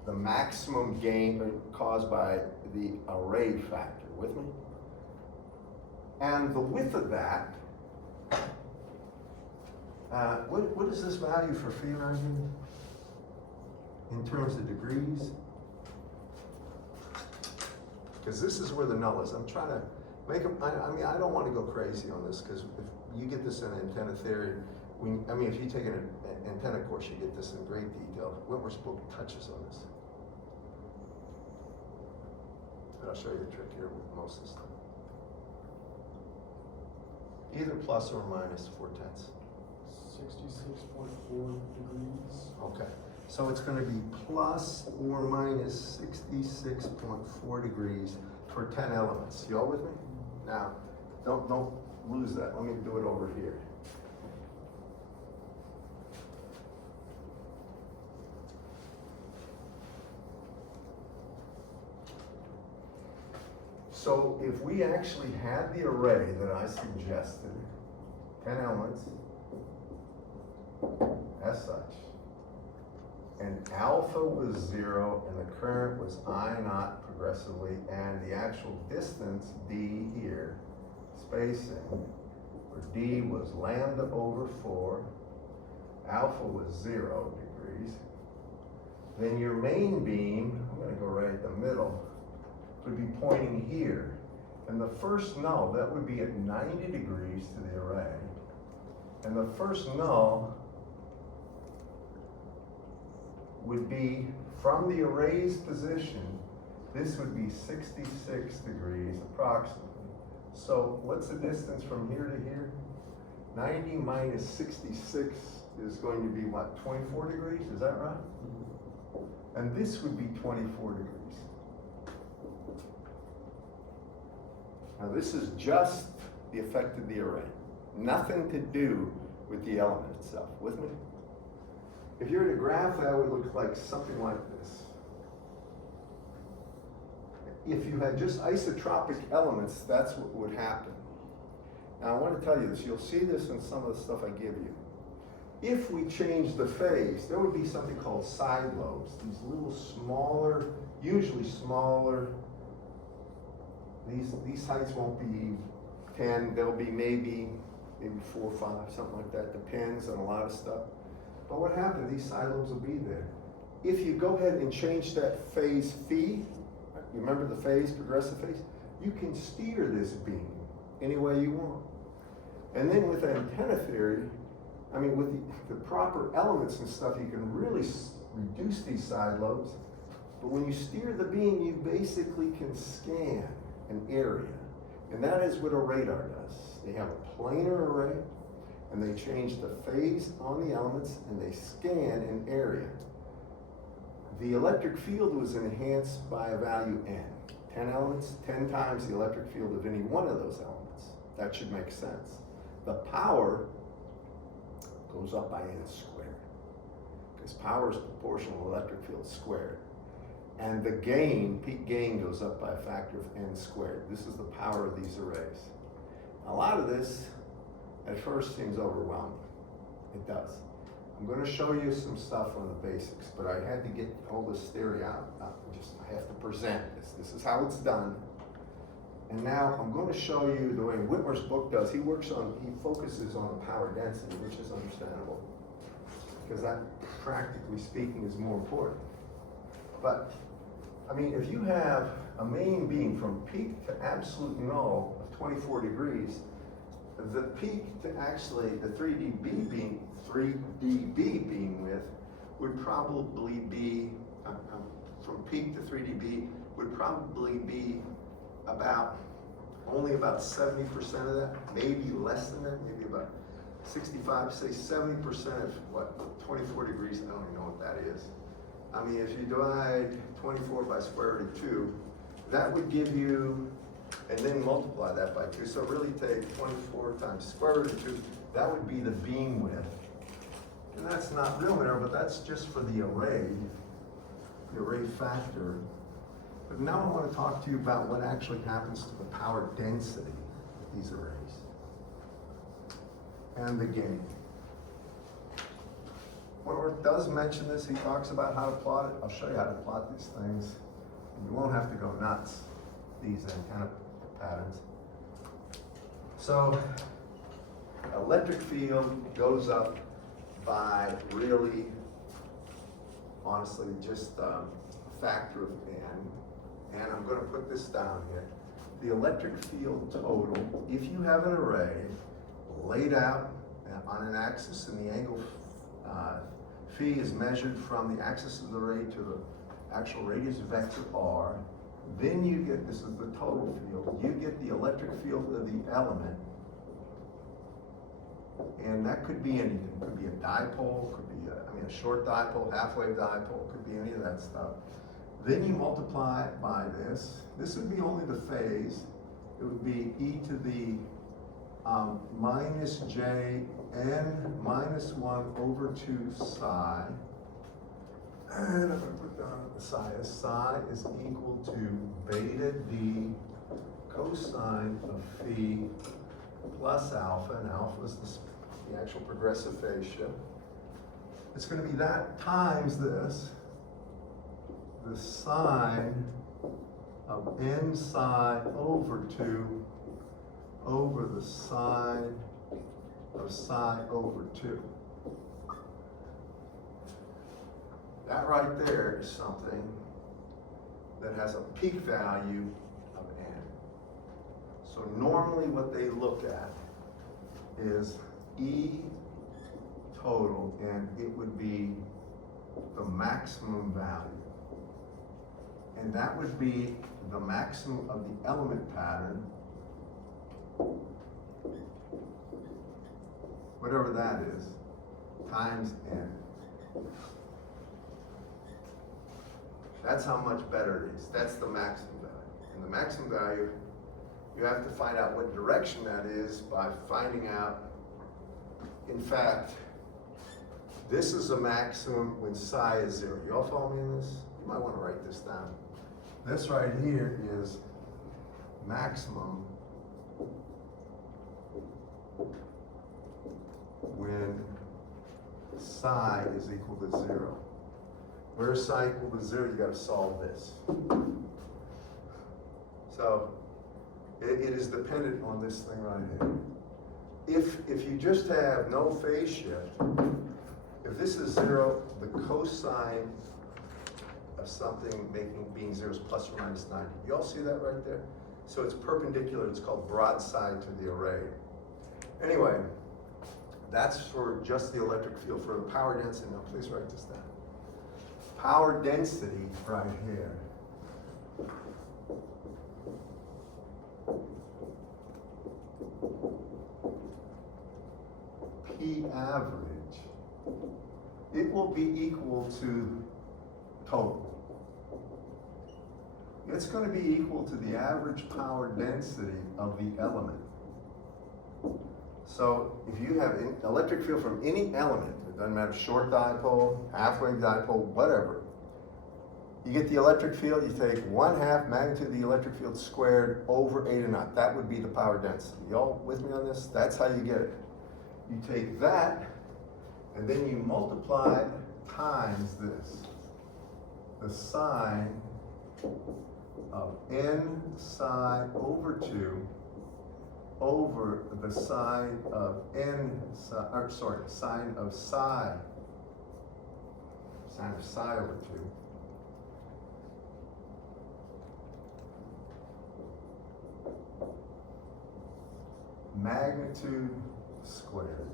the maximum gain caused by the array factor. With me? And the width of that, what is this value for phi right here? In terms of degrees? Because this is where the null is. I'm trying to Make them, I mean, I don't want to go crazy on this, because if you get this in antenna theory, if you take an antenna course, you get this in great detail. Whitmer's book touches on this. But I'll show you the trick here with most of this stuff. Either plus or minus 4/10. 66.4 degrees. Okay, so it's going to be plus or minus 66.4 degrees for 10 elements. You all with me? Now, don't lose that. Let me do it over here. So if we actually had the array that I suggested, 10 elements, as such, and alpha was 0 and the current was I naught progressively, and the actual distance d here, spacing, where d was lambda over 4, alpha was 0 degrees, then your main beam, I'm going to go right in the middle, would be pointing here. And the first null, that would be at 90 degrees to the array. And the first null would be from the array's position, this would be 66 degrees approximately. So what's the distance from here to here? 90 minus 66 is going to be what, 24 degrees, is that right? And this would be 24 degrees. Now this is just the effect of the array. Nothing to do with the element itself, with me? If you were to graph that, would look like something like this. If you had just isotropic elements, that's what would happen. Now I want to tell you this, you'll see this in some of the stuff I give you. If we change the phase, there would be something called side lobes, these little smaller, usually smaller. These heights won't be 10, they'll be maybe 4 or 5, something like that, depends on a lot of stuff. But what happened, these side lobes will be there. If you go ahead and change that phase phi, you remember the phase, progressive phase? You can steer this beam any way you want. And then with antenna theory, I mean with the proper elements and stuff, you can really reduce these side lobes. But when you steer the beam, you basically can scan an area. And that is what a radar does. They have a planar array, and they change the phase on the elements, and they scan an area. The electric field was enhanced by a value n. 10 elements, 10 times the electric field of any one of those elements. That should make sense. The power goes up by n squared, because power is proportional to electric field squared. And the gain, peak gain, goes up by a factor of n squared. This is the power of these arrays. A lot of this at first seems overwhelming. It does. I'm going to show you some stuff on the basics, but I had to get all this theory out. I have to present this. This is how it's done. And now I'm going to show you the way Whitmer's book does. He focuses on power density, which is understandable, because that, practically speaking, is more important. But, I mean, if you have a main beam from peak to absolute null of 24 degrees, the peak to actually the 3dB beam width would probably be, from peak to 3dB, would probably be only about 70% of that, maybe less than that, maybe about 65, say 70% of what, 24 degrees, I don't even know what that is. I mean, if you divide 24 by square root of 2, that would give you, and then multiply that by 2. So really take 24 times square root of 2, that would be the beam width. And that's not real narrow, but that's just for the array factor. But now I want to talk to you about what actually happens to the power density of these arrays and the gain. Whitmer does mention this. He talks about how to plot it. I'll show you how to plot these things. You won't have to go nuts, these antenna patterns. So, electric field goes up by really, honestly, just a factor of n. And I'm going to put this down here. the electric field total, if you have an array laid out on an axis and the angle phi is measured from the axis of the array to the actual radius vector r, then you get, this is the total field, you get the electric field of the element, and that could be anything. It could be a dipole, could be a short dipole, half-wave dipole, could be any of that stuff. Then you multiply it by this. This would be only the phase. It would be e to the minus j n minus 1 over 2 psi. And I'm going to put down the psi as psi is equal to beta d cosine of phi plus alpha, and alpha is the actual progressive phase shift. It's going to be that times this, the sine of n psi over 2 over the sine of psi over 2. That right there is something that has a peak value of n. So normally what they look at is E total, and it would be the maximum value. And that would be the maximum of the element pattern, whatever that is, times n. That's how much better it is. That's the maximum value. And the maximum value, you have to find out what direction that is by finding out, in fact, this is a maximum when psi is 0. You all follow me in this? You might want to write this down. This right here is maximum when psi is equal to 0. Where is psi equal to 0, you got to solve this. So it is dependent on this thing right here. If you just have no phase shift, if this is 0, the cosine of something being 0 is plus or minus 90. You all see that right there? So it's perpendicular, it's called broadside to the array. Anyway, that's for just the electric field. For the power density, now please write this down. Power density right here P average, it will be equal to total. It's going to be equal to the average power density of the element. So if you have an electric field from any element, it doesn't matter, short dipole, half-wave dipole, whatever, you get the electric field, you take 1/2 magnitude of the electric field squared over 8.0. That would be the power density. Y'all with me on this? That's how you get it. You take that, and then you multiply times this. The sine of n psi over 2 over the sine of sine of psi over 2. Magnitude squared.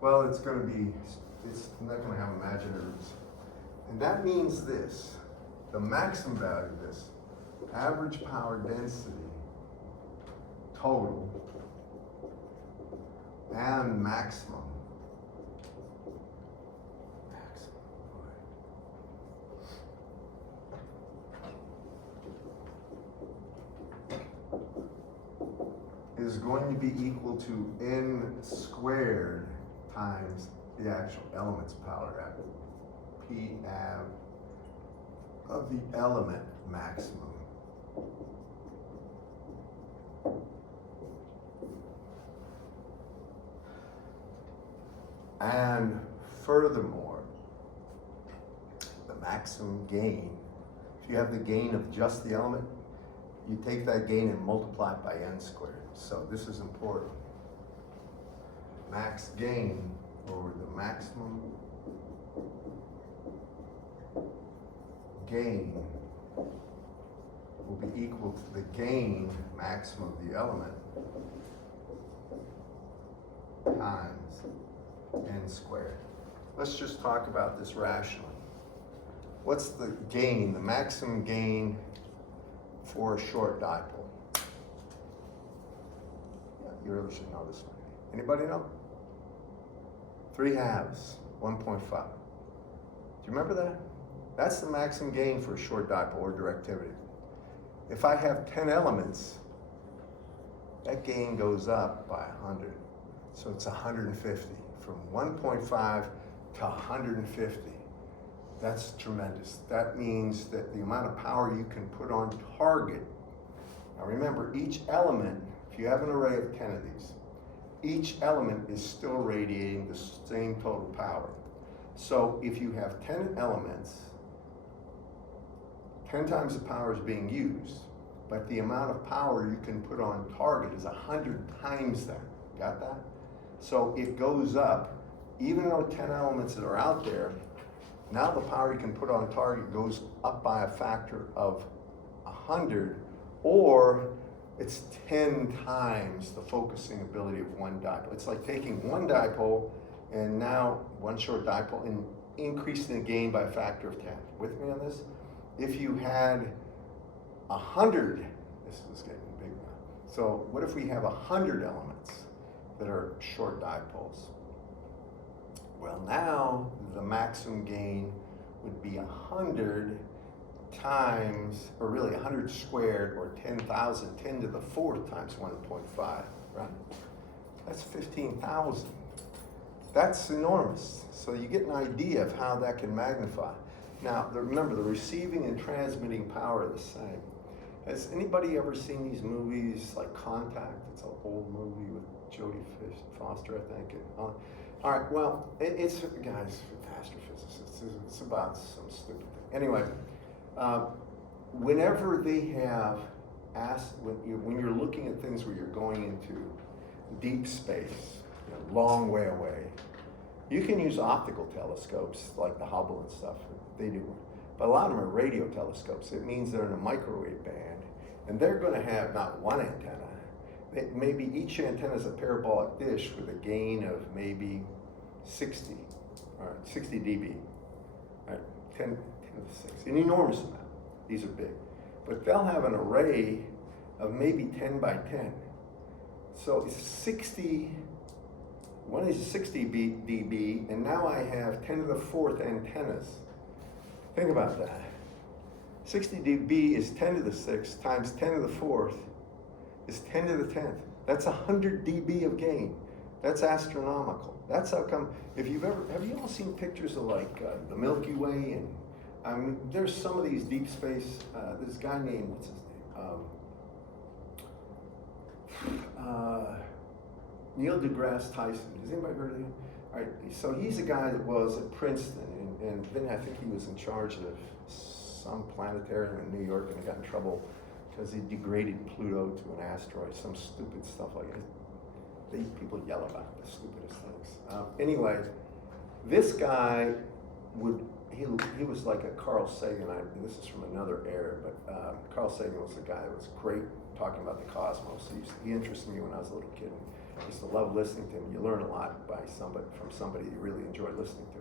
Well, it's going to be, it's not going to have imaginaries. And that means this, the maximum value of this, average power density, total, and maximum. Is going to be equal to n squared times the actual element's power at P av of the element maximum. And furthermore, the maximum gain, if you have the gain of just the element, you take that gain and multiply it by n squared. So this is important. Max gain over the maximum gain will be equal to the gain maximum of the element times n squared. Let's just talk about this rationally. What's the gain, the maximum gain for a short dipole? Yeah, you really should know this one. Anybody know? 3/2, 1.5. Do you remember that? That's the maximum gain for a short dipole or directivity. If I have 10 elements, that gain goes up by 100. So it's 150, from 1.5 to 150. That's tremendous. That means that the amount of power you can put on target. Now remember, each element, if you have an array of 10 of these, each element is still radiating the same total power. So if you have 10 elements, 10 times the power is being used, but the amount of power you can put on target is 100 times that. Got that? So it goes up, even though 10 elements that are out there, now the power you can put on target goes up by a factor of 100, or it's 10 times the focusing ability of one dipole. It's like taking one dipole and now one short dipole and increasing the gain by a factor of 10. With me on this? If you had 100, this is getting big now. So what if we have 100 elements that are short dipoles? Well, now the maximum gain would be 100 times, or really 100 squared, or 10,000, 10 to the 4th times 1.5, right? That's 15,000. That's enormous. So you get an idea of how that can magnify. Now, remember, the receiving and transmitting power are the same. Has anybody ever seen these movies like Contact? It's an old movie with Jodie Foster, I think. All right, well, it's, guys, astrophysicists, it's about some stupid thing. Anyway, whenever they have when you're looking at things where you're going into deep space, long way away, you can use optical telescopes like the Hubble and stuff. They do, but a lot of them are radio telescopes. It means they're in a microwave band, and they're going to have not one antenna. Maybe each antenna is a parabolic dish with a gain of maybe 60, all right, 60 dB, all right, 10 to the 6, an enormous amount. These are big, but they'll have an array of maybe 10 by 10. So it's 60. One is 60 dB, and now I have 10 to the 4th antennas. Think about that. 60 dB is 10 to the 6th times 10 to the 4th is 10 to the 10th. That's 100 dB of gain. That's astronomical. That's how come, have you all seen pictures of like the Milky Way? And I mean, there's some of these deep space, this guy named, what's his name? Neil deGrasse Tyson. Has anybody heard of him? All right, so he's a guy that was at Princeton, and then I think he was in charge of some planetarium in New York, and he got in trouble because he degraded Pluto to an asteroid, some stupid stuff like that. People yell about the stupidest things. Anyway, this guy he was like a Carl Sagan. This is from another era, but Carl Sagan was a guy that was great talking about the cosmos. He interested me when I was a little kid. I used to love listening to him. You learn a lot from somebody you really enjoy listening to.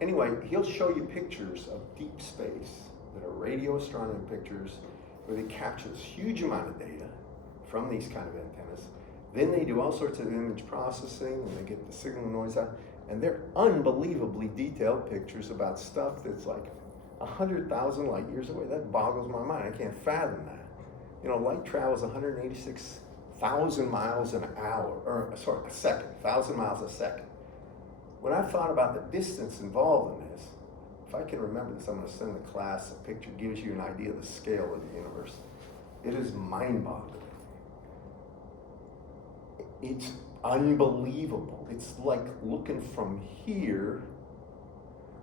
Anyway, he'll show you pictures of deep space that are radio astronomy pictures where they capture this huge amount of data from these kind of antennas. Then they do all sorts of image processing, and they get the signal noise out, and they're unbelievably detailed pictures about stuff that's like 100,000 light years away. That boggles my mind. I can't fathom that. Light travels 186,000 miles an hour, or sorry, a second, 1,000 miles a second. When I thought about the distance involved in this, if I can remember this, I'm going to send the class a picture, gives you an idea of the scale of the universe. It is mind-boggling. It's unbelievable. It's like looking from here,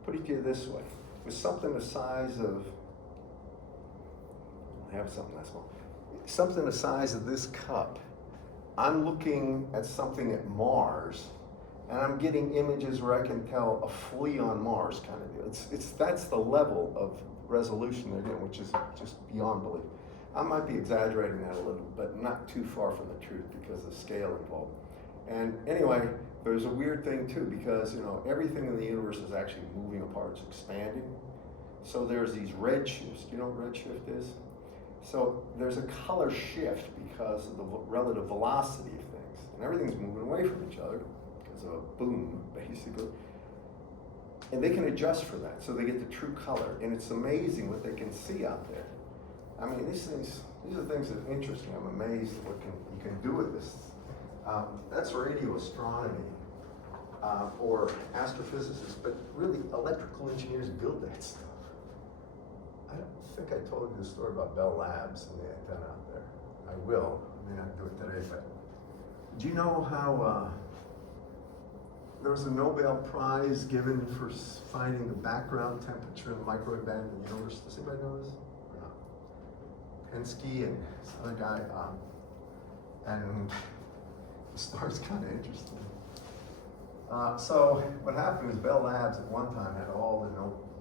put it to you this way, with something the size of, I have something that small, something the size of this cup. I'm looking at something at Mars, and I'm getting images where I can tell a flea on Mars kind of deal. That's the level of resolution they're getting, which is just beyond belief. I might be exaggerating that a little, but not too far from the truth because of scale involved. And anyway, there's a weird thing too, because you know everything in the universe is actually moving apart, it's expanding. So there's these red shifts. Do you know what redshift is? So there's a color shift because of the relative velocity of things, and everything's moving away from each other because of a boom, basically. And they can adjust for that, so they get the true color, and it's amazing what they can see out there. I mean, these are things that interest me. I'm amazed at what you can do with this. That's radio astronomy or astrophysicists, but really electrical engineers build that stuff. I don't think I told you the story about Bell Labs and the antenna out there. I will. I may not do it today, but do you know how there was a Nobel Prize given for finding the background temperature in the microwave band in the universe? Does anybody know this? Or not? Baginski and this other guy, and the story's kind of interesting. So what happened is Bell Labs at one time had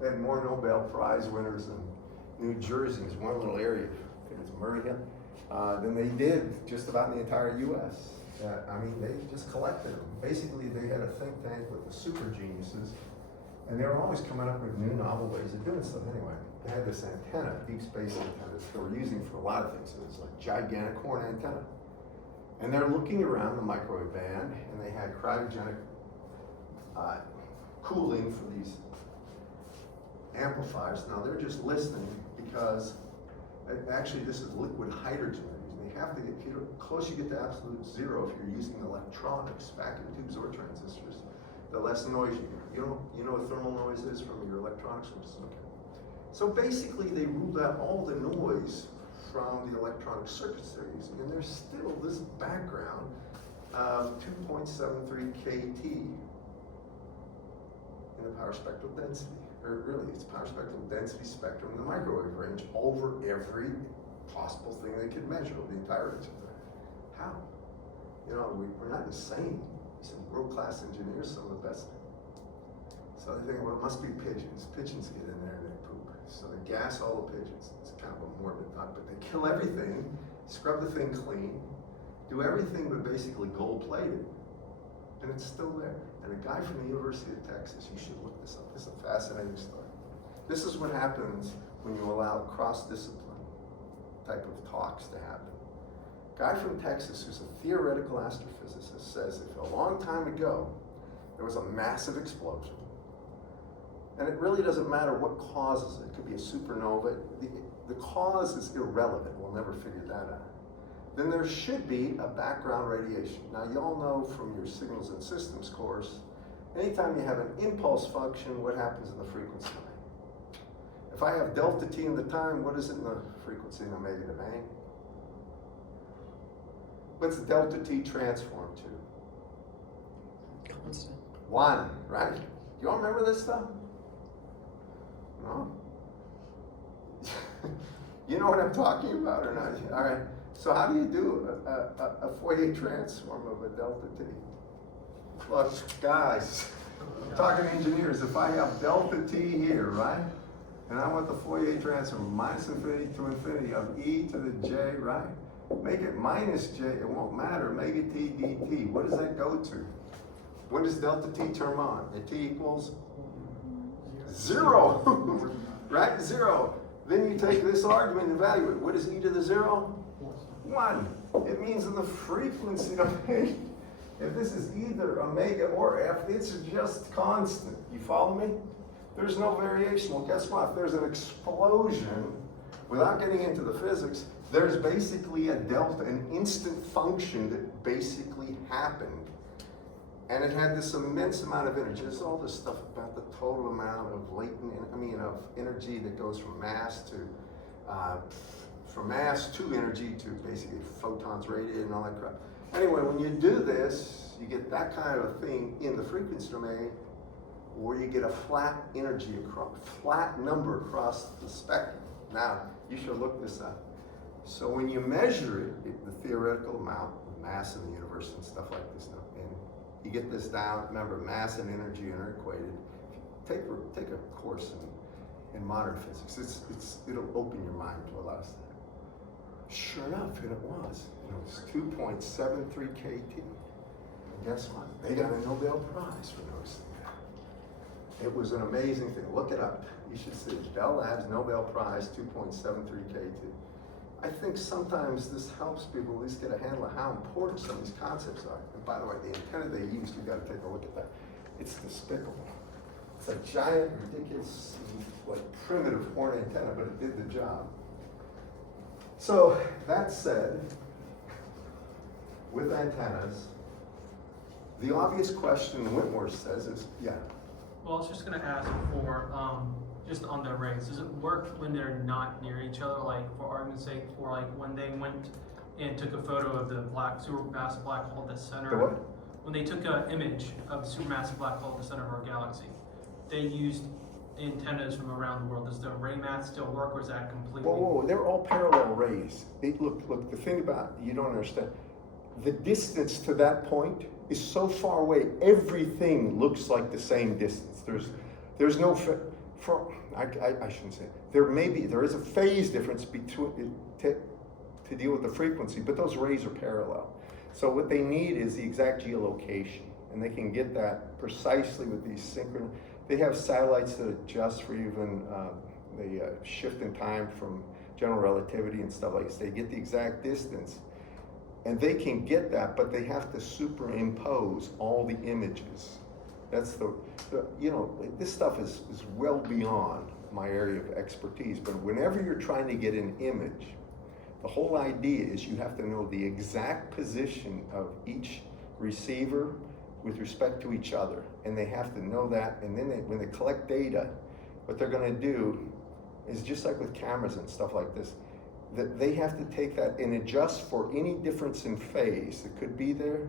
they had more Nobel Prize winners in New Jersey, it was one little area, I think it's Murray, than they did just about in the entire U.S. I mean, they just collected them. Basically, they had a think tank with the super geniuses, and they were always coming up with new novel ways of doing stuff anyway. They had this antenna, deep space antenna, that they were using for a lot of things. It was like gigantic horn antenna. And they're looking around the microwave band, and they had cryogenic cooling for these amplifiers. Now they're just listening because actually this is liquid hydrogen they're using. They have to get, the closer you get to absolute zero, if you're using electronics, vacuum tubes or transistors, the less noise you get. You know what thermal noise is from your electronics? Okay. So basically they ruled out all the noise from the electronic circuits they're using, and there's still this background of 2.73 kT in the power spectral density, or really it's power spectral density spectrum in the microwave range over every possible thing they could measure over the entire range of that. How? You know, we're not insane. Some world-class engineers, some of the best. So they think, well, it must be pigeons. Pigeons get in there and they poop. So they gas all the pigeons. It's kind of a morbid thought, but they kill everything, scrub the thing clean, do everything but basically gold-plated. And it's still there. And a guy from the University of Texas, you should look this up. This is a fascinating story. This is what happens when you allow cross-discipline type of talks to happen. A guy from Texas who's a theoretical astrophysicist says if a long time ago there was a massive explosion, and it really doesn't matter what causes it. It could be a supernova. The cause is irrelevant. We'll never figure that out. Then there should be a background radiation. Now, you all know from your signals and systems course, anytime you have an impulse function, what happens in the frequency domain? If I have delta t in the time, what is it in the frequency in omega domain? What's delta t transform to? Constant. 1, right? Do you all remember this stuff? No? You know what I'm talking about or not? All right. So how do you do a Fourier transform of a delta t? Look, guys, I'm talking to engineers. If I have delta t here, right? And I want the Fourier transform minus infinity to infinity of e to the j, right? Make it minus j, it won't matter, omega t dt. What does that go to? When does delta t turn on? At t equals 0, right? 0. Then you take this argument and evaluate. What is e to the 0? 1. It means in the frequency domain, if this is either omega or f, it's just constant. You follow me? There's no variation. Well, guess what? If there's an explosion, without getting into the physics, there's basically a delta, an instant function that basically happened. And it had this immense amount of energy. There's all this stuff about the total amount of of energy that goes from mass to energy to basically photons radiated and all that crap. Anyway, when you do this, you get that kind of a thing in the frequency domain where you get a flat flat number across the spectrum. Now, you should look this up. So when you measure it, the theoretical amount of mass in the universe and stuff like this now, and you get this down, remember mass and energy are equated. Take a course in modern physics. It'll open your mind to a lot of stuff. Sure enough, it was. It was 2.73 KT. And guess what? They got a Nobel Prize for noticing that. It was an amazing thing. Look it up. You should see it. Bell Labs Nobel Prize, 2.73 KT. I think sometimes this helps people at least get a handle of how important some of these concepts are. And by the way, the antenna they used, you got to take a look at that. It's despicable. It's a giant, ridiculous, like primitive horn antenna, but it did the job. So that said, with antennas, the obvious question Wentworth says is, yeah. Well, I was just gonna ask for, just on the arrays, does it work when they're not near each other? Like, for argument's sake, for like when they went and took a photo of the supermassive black hole at the center. The what? When they took an image of the supermassive black hole at the center of our galaxy, they used antennas from around the world. Does the array math still work, or is that completely? Whoa, they're all parallel rays. Look, the thing about, you don't understand, the distance to that point is so far away, everything looks like the same distance. There's no, I shouldn't say, there is a phase difference between, to deal with the frequency, but those rays are parallel. So what they need is the exact geolocation, and they can get that precisely with these synchronous. They have satellites that adjust for even the shift in time from general relativity and stuff like this. They get the exact distance, and they can get that, but they have to superimpose all the images. That's you know, this stuff is well beyond my area of expertise, but whenever you're trying to get an image, the whole idea is you have to know the exact position of each receiver with respect to each other, and they have to know that, and then when they collect data, what they're gonna do is just like with cameras and stuff like this, that they have to take that and adjust for any difference in phase that could be there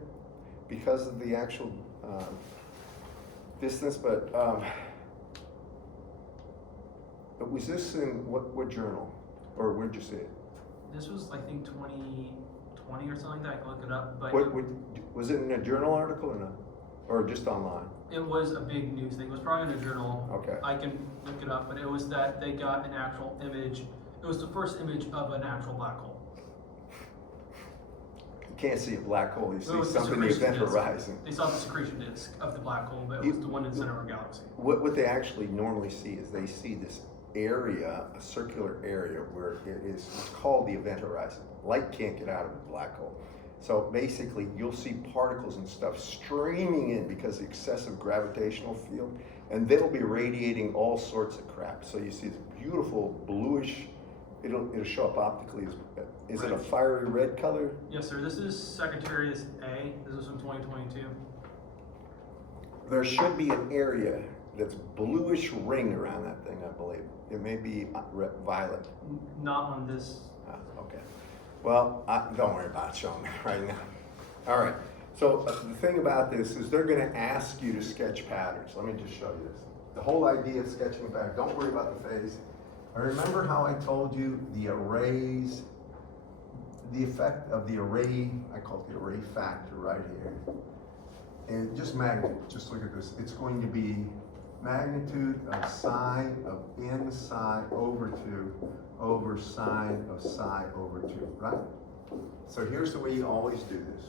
because of the actual distance, but was this in what journal, or where'd you see it? This was, I think, 2020 or something like that. I can look it up, but Was it in a journal article or not, or just online? it was a big news thing. It was probably in a journal. Okay. I can look it up, but it was that they got an actual image. It was the first image of an actual black hole. You can't see a black hole, you It see was the something in the secretion event disk. horizon. They saw the secretion disk of the black hole, but it was the one in the center of our galaxy. What they actually normally see is they see this area, a circular area where it's called the event horizon. Light can't get out of a black hole. So basically you'll see particles and stuff streaming in because of excessive gravitational field, and they'll be radiating all sorts of crap. So you see this beautiful bluish, it'll show up optically as, is it a fiery red color? Yes, sir. This is Sagittarius A. This is from 2022. There should be an area that's bluish ring around that thing, I believe. It may be violet. Not on this. Okay. Well, don't worry about showing that right now. All right. So the thing about this is they're going to ask you to sketch patterns. Let me just show you this. The whole idea of sketching a pattern, don't worry about the phase. And remember how I told you the arrays, the effect of the array, I call it the array factor right here. And just magnitude, just look at this. It's going to be magnitude of psi of n psi over 2 over sine of psi over 2, right? So here's the way you always do this.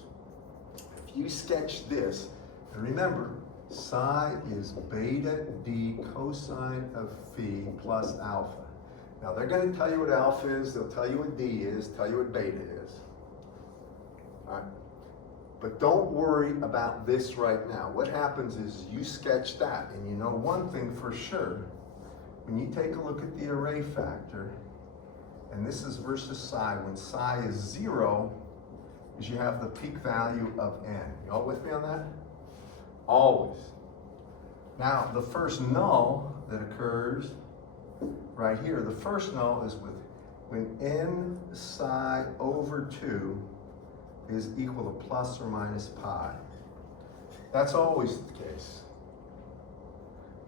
If you sketch this, and remember, psi is beta d cosine of phi plus alpha. Now they're going to tell you what alpha is, they'll tell you what d is, tell you what beta is. All right? But don't worry about this right now. What happens is you sketch that, and you know one thing for sure. When you take a look at the array factor, and this is versus psi, when psi is 0, is you have the peak value of n. Y'all with me on that? Always. Now, the first null that occurs right here, the first null is when n psi over 2 is equal to plus or minus pi. That's always the case.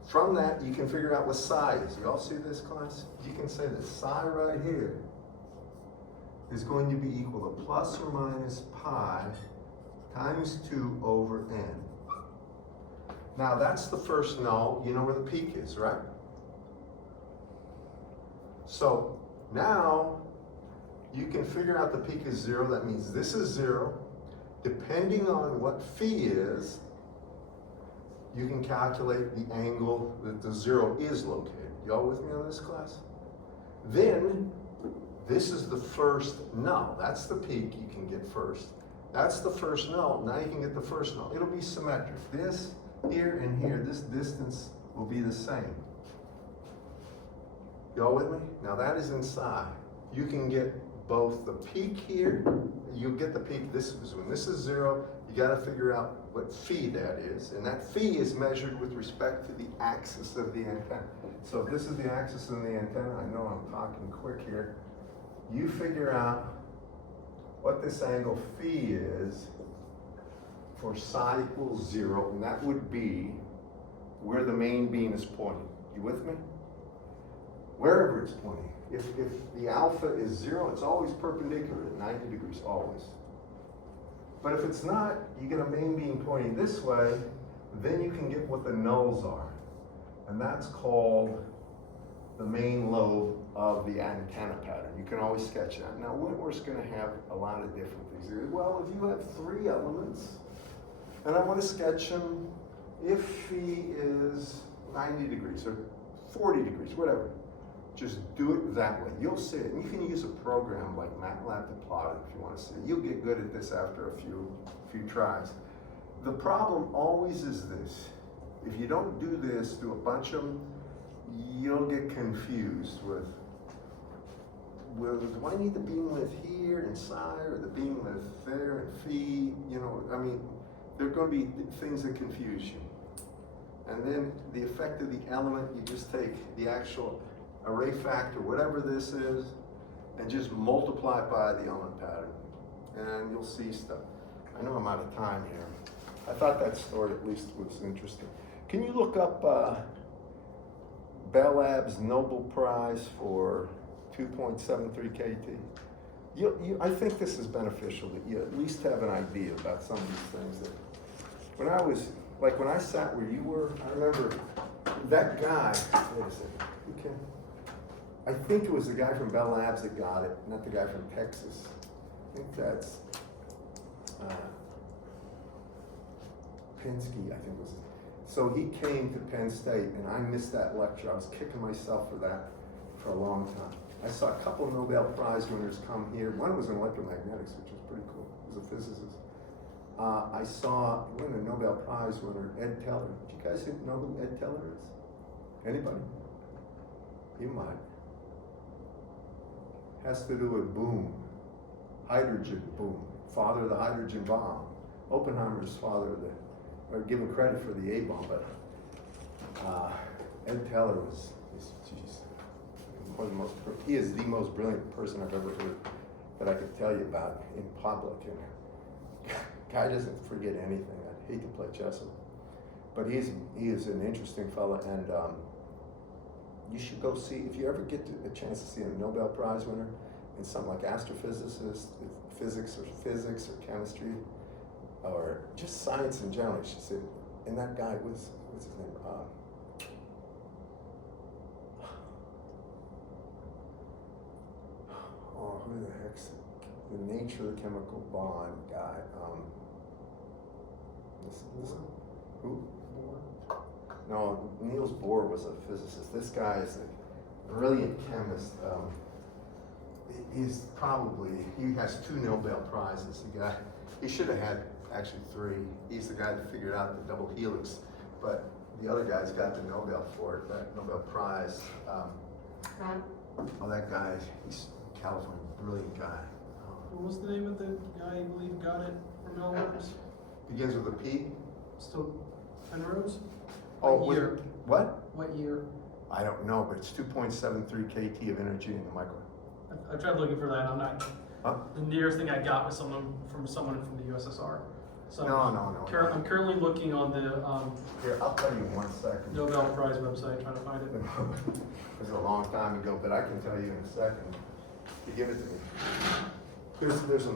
From that, you can figure out what psi is. You all see this, class? You can say that psi right here is going to be equal to plus or minus pi times 2 over n. Now, that's the first null. You know where the peak is, right? So, now, you can figure out the peak is 0. That means this is 0. Depending on what phi is, you can calculate the angle that the 0 is located. Y'all with me on this, class? Then, this is the first null. That's the peak you can get first. That's the first null. Now you can get the first null. It'll be symmetric. This, here, and here, this distance will be the same. Y'all with me? Now that is inside. You can get both the peak here, you get the peak, this is when this is 0, you gotta figure out what phi that is, and that phi is measured with respect to the axis of the antenna. So if this is the axis of the antenna, I know I'm talking quick here, you figure out what this angle phi is for psi equals 0, and that would be where the main beam is pointing. You with me? Wherever it's pointing. If the alpha is 0, it's always perpendicular at 90 degrees, always. But if it's not, you get a main beam pointing this way, then you can get what the nulls are. And that's called the main lobe of the antenna pattern. You can always sketch that. Now, Wentworth's gonna have a lot of different things. Well, if you have 3 elements, and I wanna sketch them, if phi is 90 degrees or 40 degrees, whatever. Just do it that way. You'll see it. And you can use a program like MATLAB to plot it if you want to see it. You'll get good at this after a few tries. The problem always is this. If you don't do this, do a bunch of them, you'll get confused with do I need the beam width here and psi, or the beam width there and phi? You know, I mean, there are going to be things that confuse you. And then the effect of the element, you just take the actual array factor, whatever this is, and just multiply it by the element pattern. And you'll see stuff. I know I'm out of time here. I thought that story at least was interesting. Can you look up Bell Lab's Nobel Prize for 2.73 kT? I think this is beneficial that you at least have an idea about some of these things. That when I sat where you were, I remember that guy, wait a second, okay. I think it was the guy from Bell Labs that got it, not the guy from Texas. I think that's Baginski, I think was. So he came to Penn State, and I missed that lecture. I was kicking myself for that for a long time. I saw a couple of Nobel Prize winners come here. One was in electromagnetics, which was pretty cool. He was a physicist. I saw a Nobel Prize winner, Ed Teller. Do you guys know who Ed Teller is? Anybody? You might. Has to do with boom, hydrogen boom, father of the hydrogen bomb. Oppenheimer's father of the, or given credit for the A bomb, but Ed Teller he is the most brilliant person I've ever heard that I could tell you about in public. And guy doesn't forget anything. I'd hate to play chess with him, but he is an interesting fellow, and you should go see, if you ever get a chance to see a Nobel Prize winner in something like astrophysicist, physics or chemistry, or just science in general, you should see. And that guy was, what's his name? Who the heck's the nature of the chemical bond guy? Who? No, Niels Bohr was a physicist. This guy is a brilliant chemist. He has 2 Nobel Prizes. He should have had actually 3. He's the guy that figured out the double helix, but the other guys got the Nobel for it, that Nobel Prize. That guy, he's California, brilliant guy. What was the name of the guy I believe got it from Elmer's? Begins with a P? Still Penrose? Oh, What year? What? What year? I don't know, but it's 2.73 kT of energy in the microwave. I tried looking for that. I'm not. Huh? The nearest thing I got was someone from the USSR. So No. I'm currently looking on the Here, I'll tell you 1 second. Nobel Prize website trying to find it. It was a long time ago, but I can tell you in a second. You give it to me. There's a